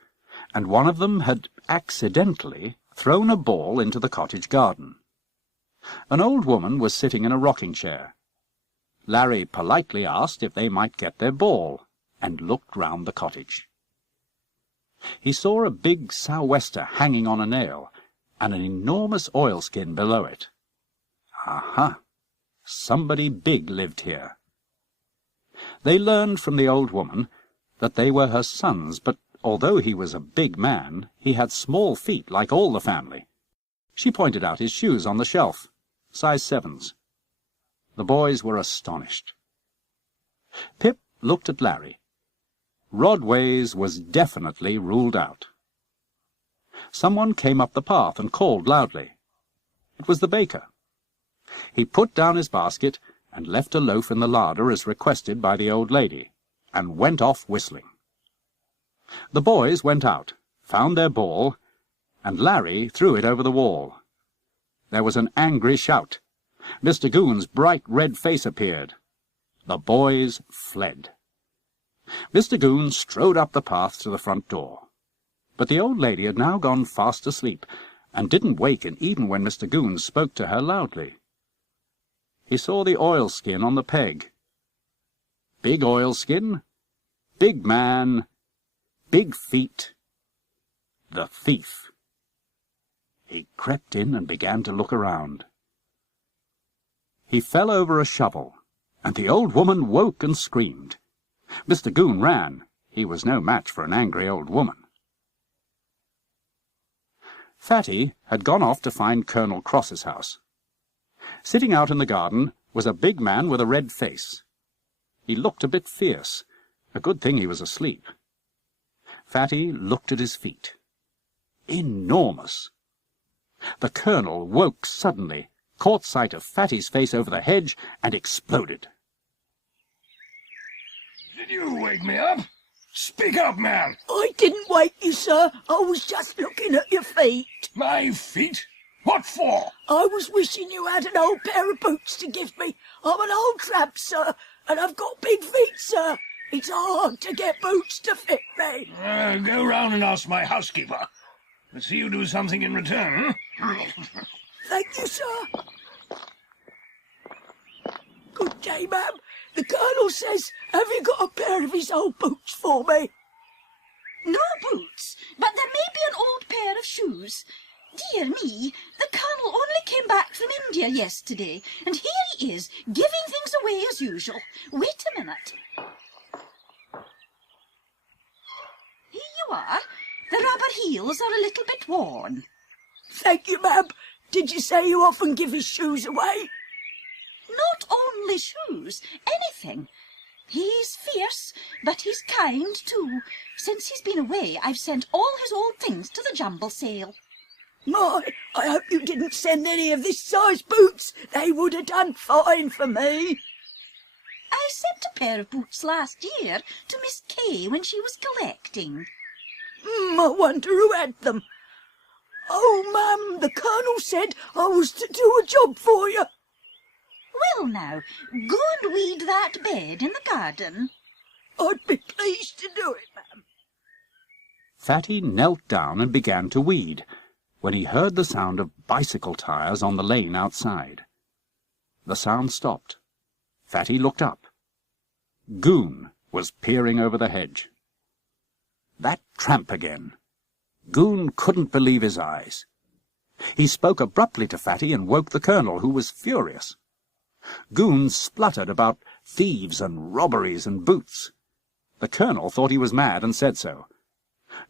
and one of them had accidentally thrown a ball into the cottage garden. An old woman was sitting in a rocking chair. Larry politely asked if they might get their ball, and looked round the cottage. He saw a big sou'wester hanging on a nail, and an enormous oilskin below it. Aha! Somebody big lived here. They learned from the old woman that they were her sons, but although he was a big man, he had small feet like all the family. She pointed out his shoes on the shelf, size 7s. The boys were astonished. Pip looked at Larry. Rodways was definitely ruled out. Someone came up the path and called loudly. It was the baker. He put down his basket and left a loaf in the larder as requested by the old lady, and went off whistling. The boys went out, found their ball, and Larry threw it over the wall. There was an angry shout. Mr. Goon's bright red face appeared. The boys fled. Mr. Goon strode up the path to the front door. But the old lady had now gone fast asleep, and didn't waken even when Mr. Goon spoke to her loudly. He saw the oilskin on the peg. Big oilskin, big man, big feet, the thief. He crept in and began to look around. He fell over a shovel, and the old woman woke and screamed. Mr. Goon ran. He was no match for an angry old woman. Fatty had gone off to find Colonel Cross's house. Sitting out in the garden was a big man with a red face. He looked a bit fierce. A good thing he was asleep. Fatty looked at his feet. Enormous. The Colonel woke suddenly, caught sight of Fatty's face over the hedge, and exploded. Did you wake me up? Speak up, man! I didn't wake you, sir. I was just looking at your feet. My feet? What for? I was wishing you had an old pair of boots to give me. I'm an old tramp, sir, and I've got big feet, sir. It's hard to get boots to fit me. Go round and ask my housekeeper. Let's see you do something in return, Thank you, sir. Good day, ma'am. The Colonel says, have you got a pair of his old boots for me? No boots, but there may be an old pair of shoes. Dear me, the Colonel only came back from India yesterday, and here he is, giving things away as usual. Wait a minute. Here you are. The rubber heels are a little bit worn. Thank you, ma'am. Did you say you often give his shoes away? Not only shoes, anything. He's fierce, but he's kind too. Since he's been away, I've sent all his old things to the jumble sale. My, I hope you didn't send any of this size boots. They would have done fine for me. I sent a pair of boots last year to Miss Kay when she was collecting. I wonder who had them. Oh, ma'am, the Colonel said I was to do a job for you. Well now, go and weed that bed in the garden. I'd be pleased to do it, ma'am. Fatty knelt down and began to weed, when he heard the sound of bicycle tyres on the lane outside. The sound stopped. Fatty looked up. Goon was peering over the hedge. That tramp again. Goon couldn't believe his eyes. He spoke abruptly to Fatty and woke the Colonel, who was furious. Goon spluttered about thieves and robberies and boots. The Colonel thought he was mad and said so.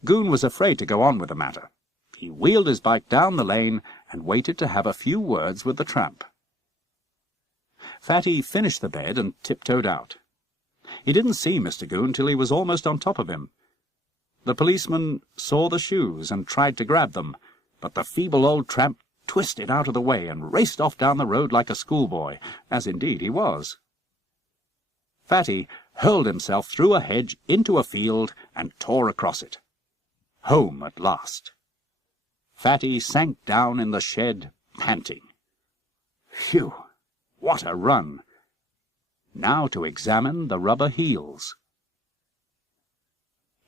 Goon was afraid to go on with the matter. He wheeled his bike down the lane and waited to have a few words with the tramp. Fatty finished the bed and tiptoed out. He didn't see Mr. Goon till he was almost on top of him. The policeman saw the shoes and tried to grab them, but the feeble old tramp twisted out of the way and raced off down the road like a schoolboy, as indeed he was. Fatty hurled himself through a hedge into a field and tore across it. Home at last. Fatty sank down in the shed, panting. Phew, what a run! Now to examine the rubber heels.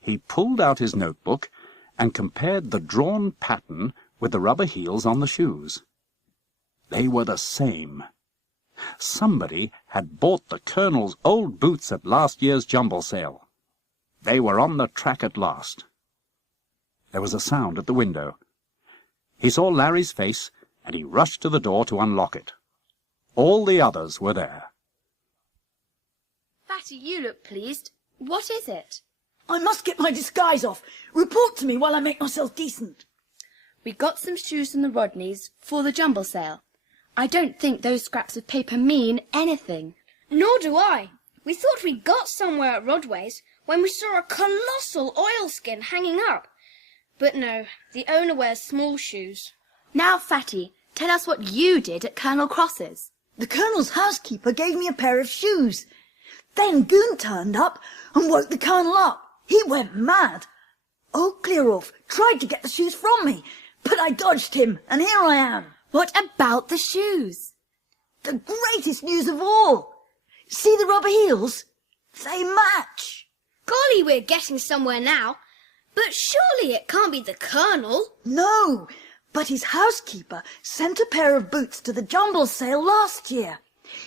He pulled out his notebook and compared the drawn pattern with the rubber heels on the shoes. They were the same. Somebody had bought the Colonel's old boots at last year's jumble sale. They were on the track at last. There was a sound at the window. He saw Larry's face, and he rushed to the door to unlock it. All the others were there. Fatty, you look pleased. What is it? I must get my disguise off. Report to me while I make myself decent. We got some shoes from the Rodneys for the jumble sale. I don't think those scraps of paper mean anything. Nor do I. We thought we got somewhere at Rodway's when we saw a colossal oilskin hanging up. But no, the owner wears small shoes. Now, Fatty, tell us what you did at Colonel Cross's. The Colonel's housekeeper gave me a pair of shoes. Then Goon turned up and woke the Colonel up. He went mad. Old Clearoff tried to get the shoes from me, but I dodged him, and here I am. What about the shoes? The greatest news of all. See the rubber heels? They match. Golly, we're getting somewhere now. But surely it can't be the Colonel. No, but his housekeeper sent a pair of boots to the jumble sale last year.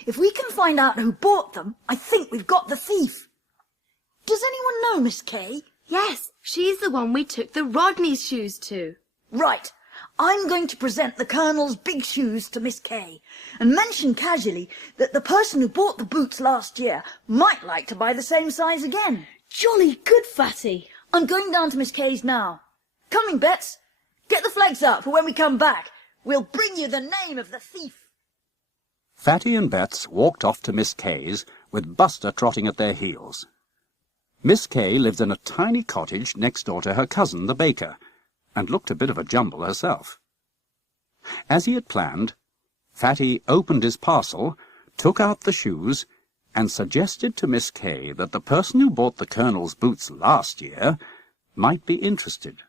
If we can find out who bought them, I think we've got the thief. Does anyone know Miss Kay? Yes, she's the one we took the Rodney's shoes to. Right. I'm going to present the Colonel's big shoes to Miss Kay and mention casually that the person who bought the boots last year might like to buy the same size again. Jolly good, Fatty. I'm going down to Miss Kay's now. Coming, Bets. Get the flags up for when we come back. We'll bring you the name of the thief. Fatty and Bets walked off to Miss Kay's, with Buster trotting at their heels. Miss Kay lived in a tiny cottage next door to her cousin, the baker, and looked a bit of a jumble herself. As he had planned, Fatty opened his parcel, took out the shoes, and suggested to Miss Kay that the person who bought the Colonel's boots last year might be interested.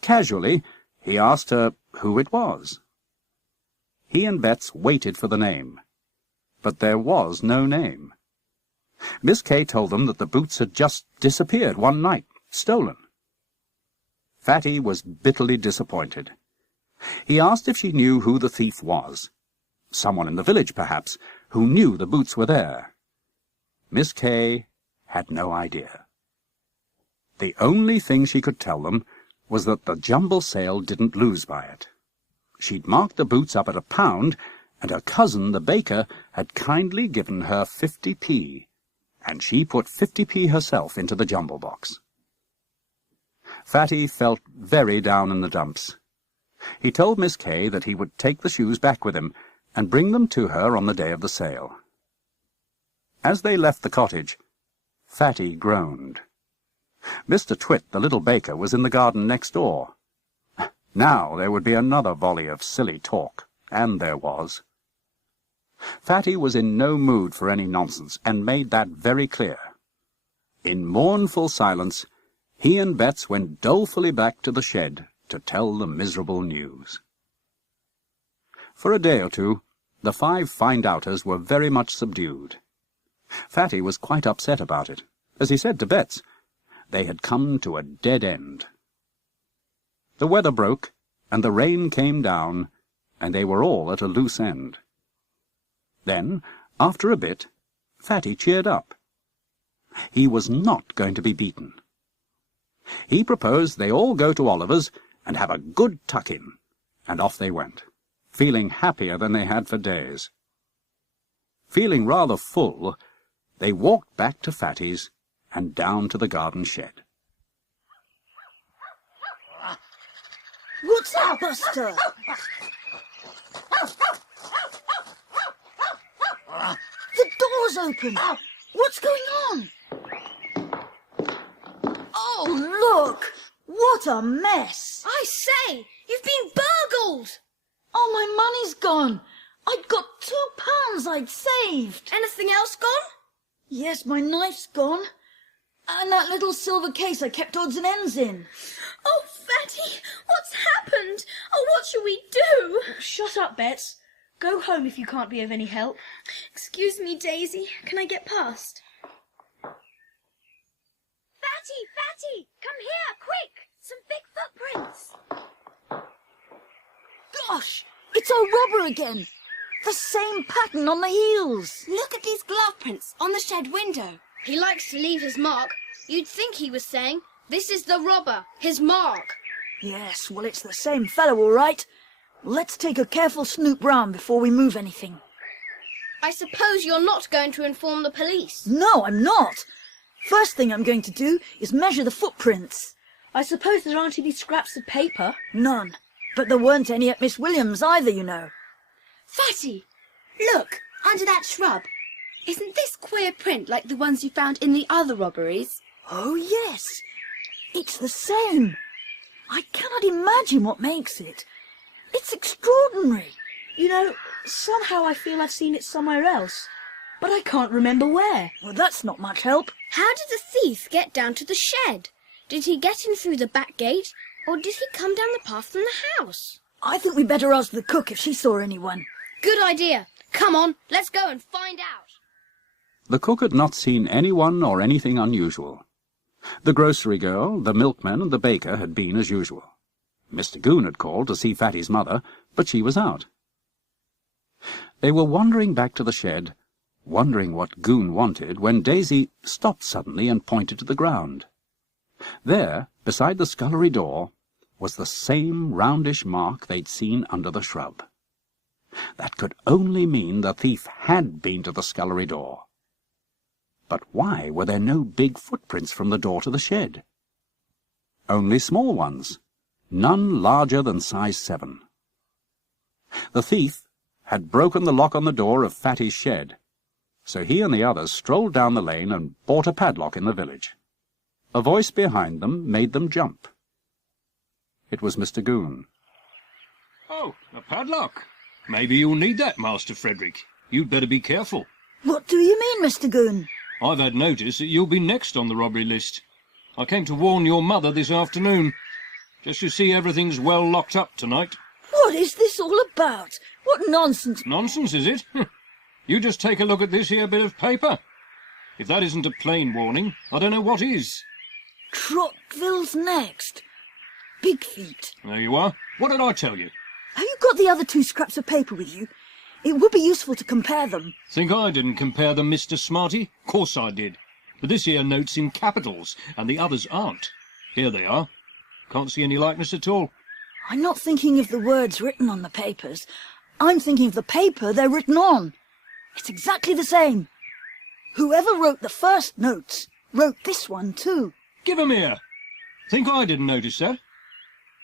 Casually, he asked her who it was. He and Bets waited for the name, but there was no name. Miss Kay told them that the boots had just disappeared one night, stolen. Fatty was bitterly disappointed. He asked if she knew who the thief was. Someone in the village, perhaps, who knew the boots were there. Miss Kay had no idea. The only thing she could tell them was that the jumble sale didn't lose by it. She'd marked the boots up at £1, and her cousin, the baker, had kindly given her 50p, and she put 50p herself into the jumble box. Fatty felt very down in the dumps. He told Miss Kay that he would take the shoes back with him and bring them to her on the day of the sale. As they left the cottage, Fatty groaned. Mr. Twit, the little baker, was in the garden next door. Now there would be another volley of silly talk, and there was. Fatty was in no mood for any nonsense, and made that very clear. In mournful silence, he and Betts went dolefully back to the shed to tell the miserable news. For a day or two, the 5 find-outers were very much subdued. Fatty was quite upset about it. As he said to Betts, they had come to a dead end. The weather broke, and the rain came down, and they were all at a loose end. Then, after a bit, Fatty cheered up. He was not going to be beaten. He proposed they all go to Oliver's and have a good tuck-in, and off they went, feeling happier than they had for days. Feeling rather full, they walked back to Fatty's and down to the garden shed. What's that, Buster? The door's open. What's going on? Oh, look! What a mess! I say, you've been burgled! Oh, my money's gone. I'd got £2 I'd saved. Anything else gone? Yes, my knife's gone. And that little silver case I kept odds and ends in. Oh, Fatty, what's happened? Oh, what shall we do? Shut up, Betts. Go home if you can't be of any help. Excuse me, Daisy. Can I get past? Fatty, come here, quick! Some big footprints. Gosh, it's our robber again. The same pattern on the heels. Look at these glove prints on the shed window. He likes to leave his mark. You'd think he was saying, this is the robber, his mark. Yes, well, it's the same fellow, all right. Let's take a careful snoop round before we move anything. I suppose you're not going to inform the police? No, I'm not. First thing I'm going to do is measure the footprints. I suppose there aren't any scraps of paper? None. But there weren't any at Miss Williams' either, you know. Fatty, look, under that shrub. Isn't this queer print like the ones you found in the other robberies? Oh, yes. It's the same. I cannot imagine what makes it. It's extraordinary. You know, somehow I feel I've seen it somewhere else, but I can't remember where. Well, that's not much help. How did the thief get down to the shed? Did he get in through the back gate, or did he come down the path from the house? I think we'd better ask the cook if she saw anyone. Good idea. Come on, let's go and find out. The cook had not seen anyone or anything unusual. The grocery girl, the milkman, and the baker had been as usual. Mr. Goon had called to see Fatty's mother, but she was out. They were wandering back to the shed, wondering what Goon wanted, when Daisy stopped suddenly and pointed to the ground. There, beside the scullery door, was the same roundish mark they'd seen under the shrub. That could only mean the thief had been to the scullery door. But why were there no big footprints from the door to the shed? Only small ones, none larger than size 7. The thief had broken the lock on the door of Fatty's shed, so he and the others strolled down the lane and bought a padlock in the village. A voice behind them made them jump. It was Mr. Goon. Oh, a padlock. Maybe you'll need that, Master Frederick. You'd better be careful. What do you mean, Mr. Goon? I've had notice that you'll be next on the robbery list. I came to warn your mother this afternoon, just to see everything's well locked up tonight. What is this all about? What nonsense! Nonsense, is it? You just take a look at this here bit of paper. If that isn't a plain warning, I don't know what is. Trockville's next. Big feet. There you are. What did I tell you? Have you got the other 2 scraps of paper with you? It would be useful to compare them. Think I didn't compare them, Mr. Smarty? Course I did. But this here note's in capitals, and the others aren't. Here they are. Can't see any likeness at all. I'm not thinking of the words written on the papers. I'm thinking of the paper they're written on. It's exactly the same. Whoever wrote the first notes wrote this one too. Give 'em here. Think I didn't notice that?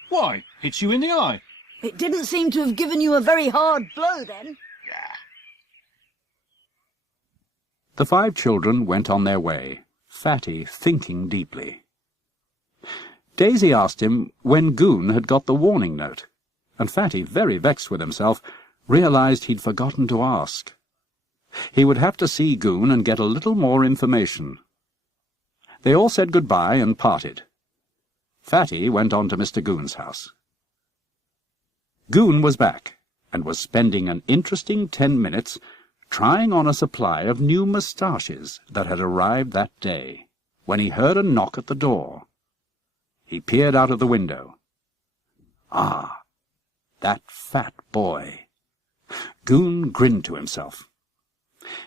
Why, hits you in the eye. It didn't seem to have given you a very hard blow then. The 5 children went on their way, Fatty thinking deeply. Daisy asked him when Goon had got the warning note, and Fatty, very vexed with himself, realized he'd forgotten to ask. He would have to see Goon and get a little more information. They all said goodbye and parted. Fatty went on to Mr. Goon's house. Goon was back, and was spending an interesting 10 minutes trying on a supply of new moustaches that had arrived that day, when he heard a knock at the door. He peered out of the window. Ah, that fat boy. Goon grinned to himself.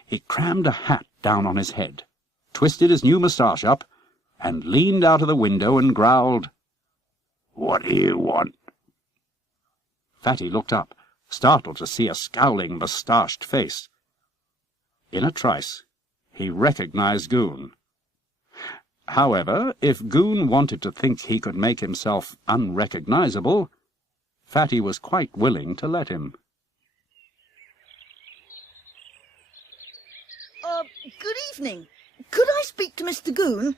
He crammed a hat down on his head, twisted his new moustache up, and leaned out of the window and growled, "What do you want?" Fatty looked up, startled to see a scowling, moustached face. In a trice, he recognized Goon. However, if Goon wanted to think he could make himself unrecognizable, Fatty was quite willing to let him. Good evening. Could I speak to Mr. Goon?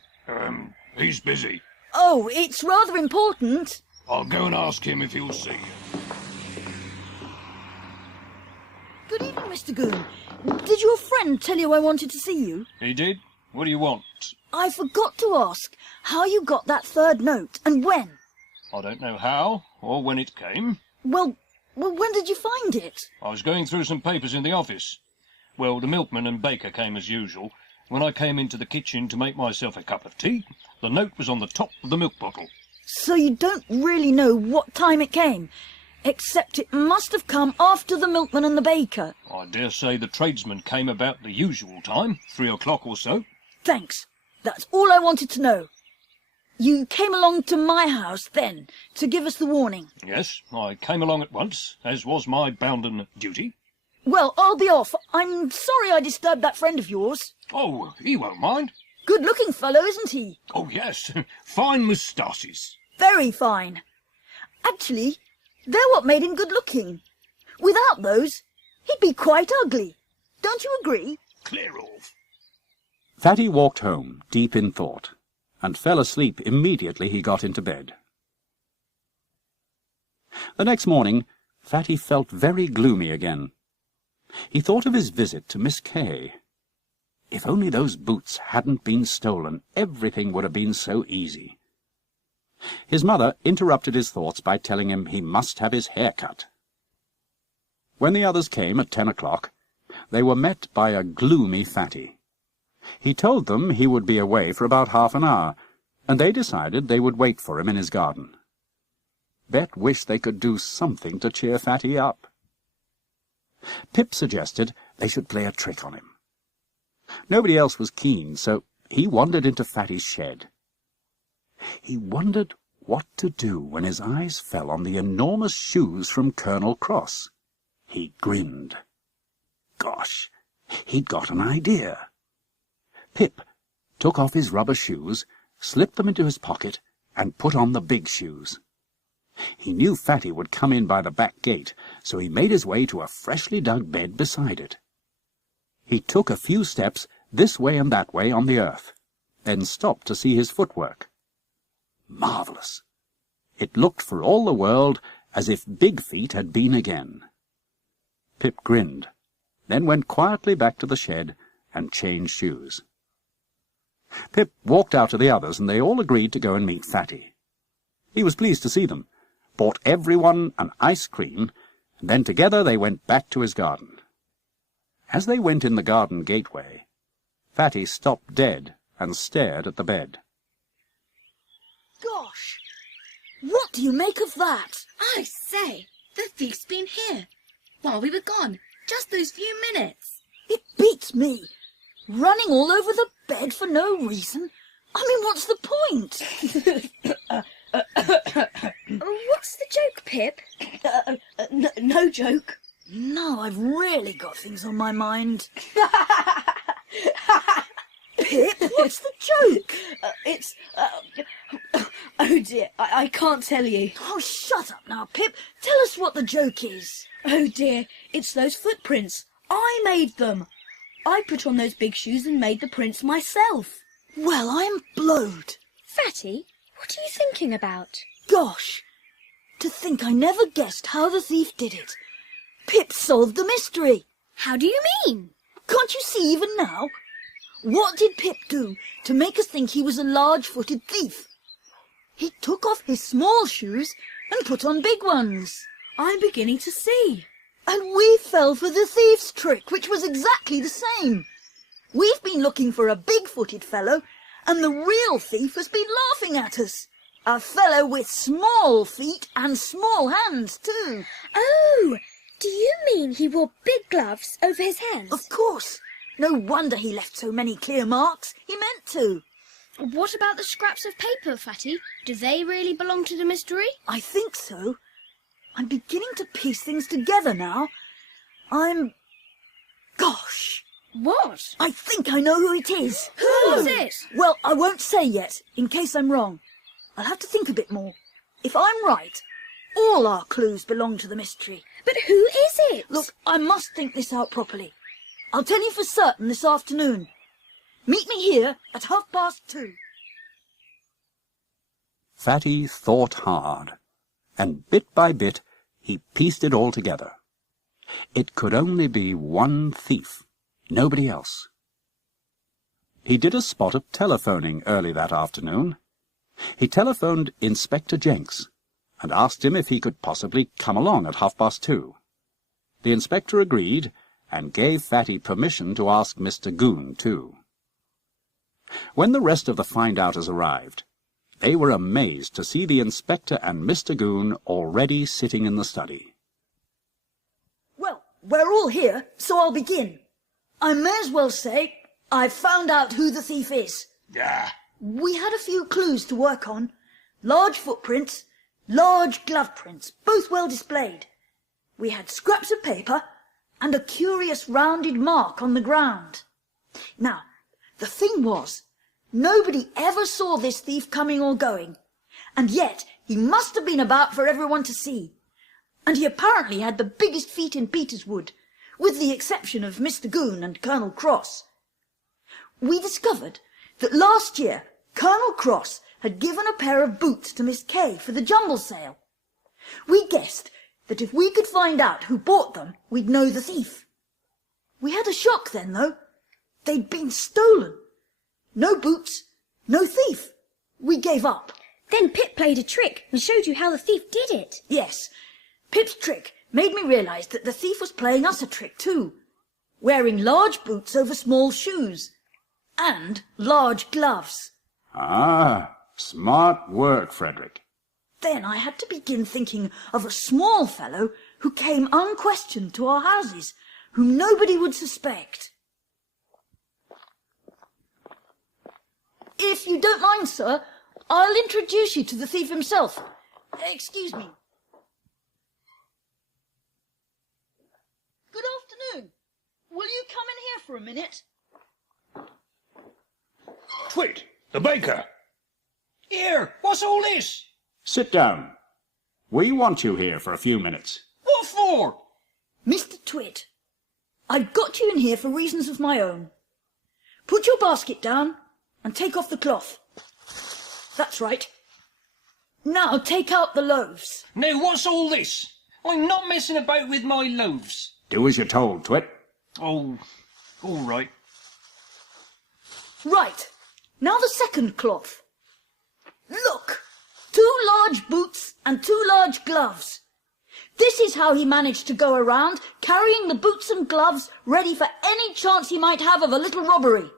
He's busy. Oh, it's rather important. I'll go and ask him if he'll see you. Good evening, Mr. Goon. Did your friend tell you I wanted to see you? He did? What do you want? I forgot to ask how you got that third note and when. I don't know how or when it came. Well, when did you find it? I was going through some papers in the office. Well, the milkman and baker came as usual. When I came into the kitchen to make myself a cup of tea, the note was on the top of the milk bottle. So you don't really know what time it came, except it must have come after the milkman and the baker. I dare say the tradesman came about the usual time, 3 o'clock or so. Thanks. That's all I wanted to know. You came along to my house then, to give us the warning. Yes, I came along at once, as was my bounden duty. Well, I'll be off. I'm sorry I disturbed that friend of yours. Oh, he won't mind. Good-looking fellow, isn't he? Oh, yes. Fine moustaches. Very fine. Actually, they're what made him good-looking. Without those, he'd be quite ugly. Don't you agree? Clear off. Fatty walked home, deep in thought, and fell asleep immediately he got into bed. The next morning, Fatty felt very gloomy again. He thought of his visit to Miss Kay. If only those boots hadn't been stolen, everything would have been so easy. His mother interrupted his thoughts by telling him he must have his hair cut. When the others came at 10 o'clock, they were met by a gloomy Fatty. He told them he would be away for about half an hour, and they decided they would wait for him in his garden. Bet wished they could do something to cheer Fatty up. Pip suggested they should play a trick on him. Nobody else was keen, so he wandered into Fatty's shed. He wondered what to do when his eyes fell on the enormous shoes from Colonel Cross. He grinned. Gosh, he'd got an idea. Pip took off his rubber shoes, slipped them into his pocket, and put on the big shoes. He knew Fatty would come in by the back gate, so he made his way to a freshly dug bed beside it. He took a few steps this way and that way on the earth, then stopped to see his footwork. Marvellous! It looked for all the world as if Big Feet had been again. Pip grinned, then went quietly back to the shed and changed shoes. Pip walked out to the others, and they all agreed to go and meet Fatty. He was pleased to see them, bought everyone an ice cream, and then together they went back to his garden. As they went in the garden gateway, Fatty stopped dead and stared at the bed. Gosh, what do you make of that? I say, the thief's been here. While we were gone, just those few minutes. It beats me. Running all over the bed for no reason. I mean, what's the point? What's the joke, Pip? No joke. No, I've really got things on my mind. Pip, what's the joke? Oh dear, I can't tell you. Oh, shut up now, Pip. Tell us what the joke is. Oh dear, it's those footprints. I made them. I put on those big shoes and made the prints myself. Well, I'm blowed. Fatty, what are you thinking about? Gosh, to think I never guessed how the thief did it. Pip solved the mystery. How do you mean? Can't you see even now? What did Pip do to make us think he was a large-footed thief? He took off his small shoes and put on big ones. I'm beginning to see. And we fell for the thief's trick, which was exactly the same. We've been looking for a big-footed fellow, and the real thief has been laughing at us. A fellow with small feet and small hands, too. Oh, do you mean he wore big gloves over his hands? Of course. No wonder he left so many clear marks. He meant to. What about the scraps of paper, Fatty? Do they really belong to the mystery? I think so. I'm beginning to piece things together now. Gosh! What? I think I know who it is. Who's it? Well, I won't say yet, in case I'm wrong. I'll have to think a bit more. If I'm right, all our clues belong to the mystery. But who is it? Look, I must think this out properly. I'll tell you for certain this afternoon. Meet me here at 2:30. Fatty thought hard, and bit by bit he pieced it all together. It could only be one thief, nobody else. He did a spot of telephoning early that afternoon. He telephoned Inspector Jenks and asked him if he could possibly come along at 2:30. The inspector agreed and gave Fatty permission to ask Mr. Goon too. When the rest of the find-outers arrived, they were amazed to see the inspector and Mr. Goon already sitting in the study. Well, we're all here, so I'll begin. I may as well say I've found out who the thief is. Yeah. We had a few clues to work on. Large footprints, large glove prints, both well displayed. We had scraps of paper and a curious rounded mark on the ground. Now, the thing was, nobody ever saw this thief coming or going, and yet he must have been about for everyone to see. And he apparently had the biggest feet in Peterswood, with the exception of Mr. Goon and Colonel Cross. We discovered that last year Colonel Cross had given a pair of boots to Miss Kay for the jumble sale. We guessed that if we could find out who bought them, we'd know the thief. We had a shock then, though. They'd been stolen. No boots, no thief. We gave up. Then Pip played a trick and showed you how the thief did it. Yes, Pip's trick made me realise that the thief was playing us a trick too, wearing large boots over small shoes, and large gloves. Ah, smart work, Frederick. Then I had to begin thinking of a small fellow who came unquestioned to our houses, whom nobody would suspect. If you don't mind, sir, I'll introduce you to the thief himself. Excuse me. Good afternoon. Will you come in here for a minute? Twit, the baker. Here, what's all this? Sit down. We want you here for a few minutes. What for? Mr. Twit, I've got you in here for reasons of my own. Put your basket down and take off the cloth. That's right. Now take out the loaves. Now, what's all this? I'm not messing about with my loaves. Do as you're told, Twit. Oh, all right. Right. Now the second cloth. Look! 2 large boots and 2 large gloves. This is how he managed to go around, carrying the boots and gloves, ready for any chance he might have of a little robbery.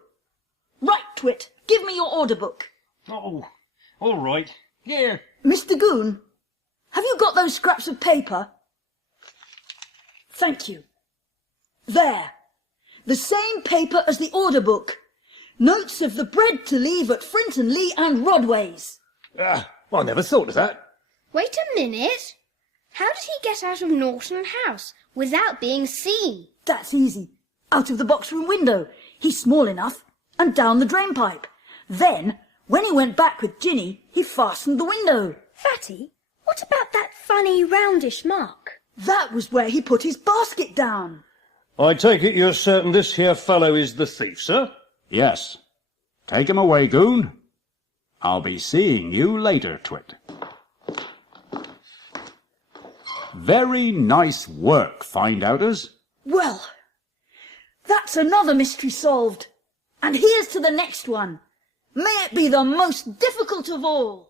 Right, Twit, give me your order book. Oh, all right. Here. Mr. Goon, have you got those scraps of paper? Thank you. There. The same paper as the order book. Notes of the bread to leave at Frinton Lee and Rodway's. Well, I never thought of that. Wait a minute. How did he get out of Norton House without being seen? That's easy. Out of the box room window. He's small enough. And down the drain pipe. Then, when he went back with Ginny, he fastened the window. Fatty, what about that funny roundish mark? That was where he put his basket down. I take it you're certain this here fellow is the thief, sir? Yes. Take him away, Goon. I'll be seeing you later, Twit. Very nice work, find-outers. Well, that's another mystery solved. And here's to the next one. May it be the most difficult of all.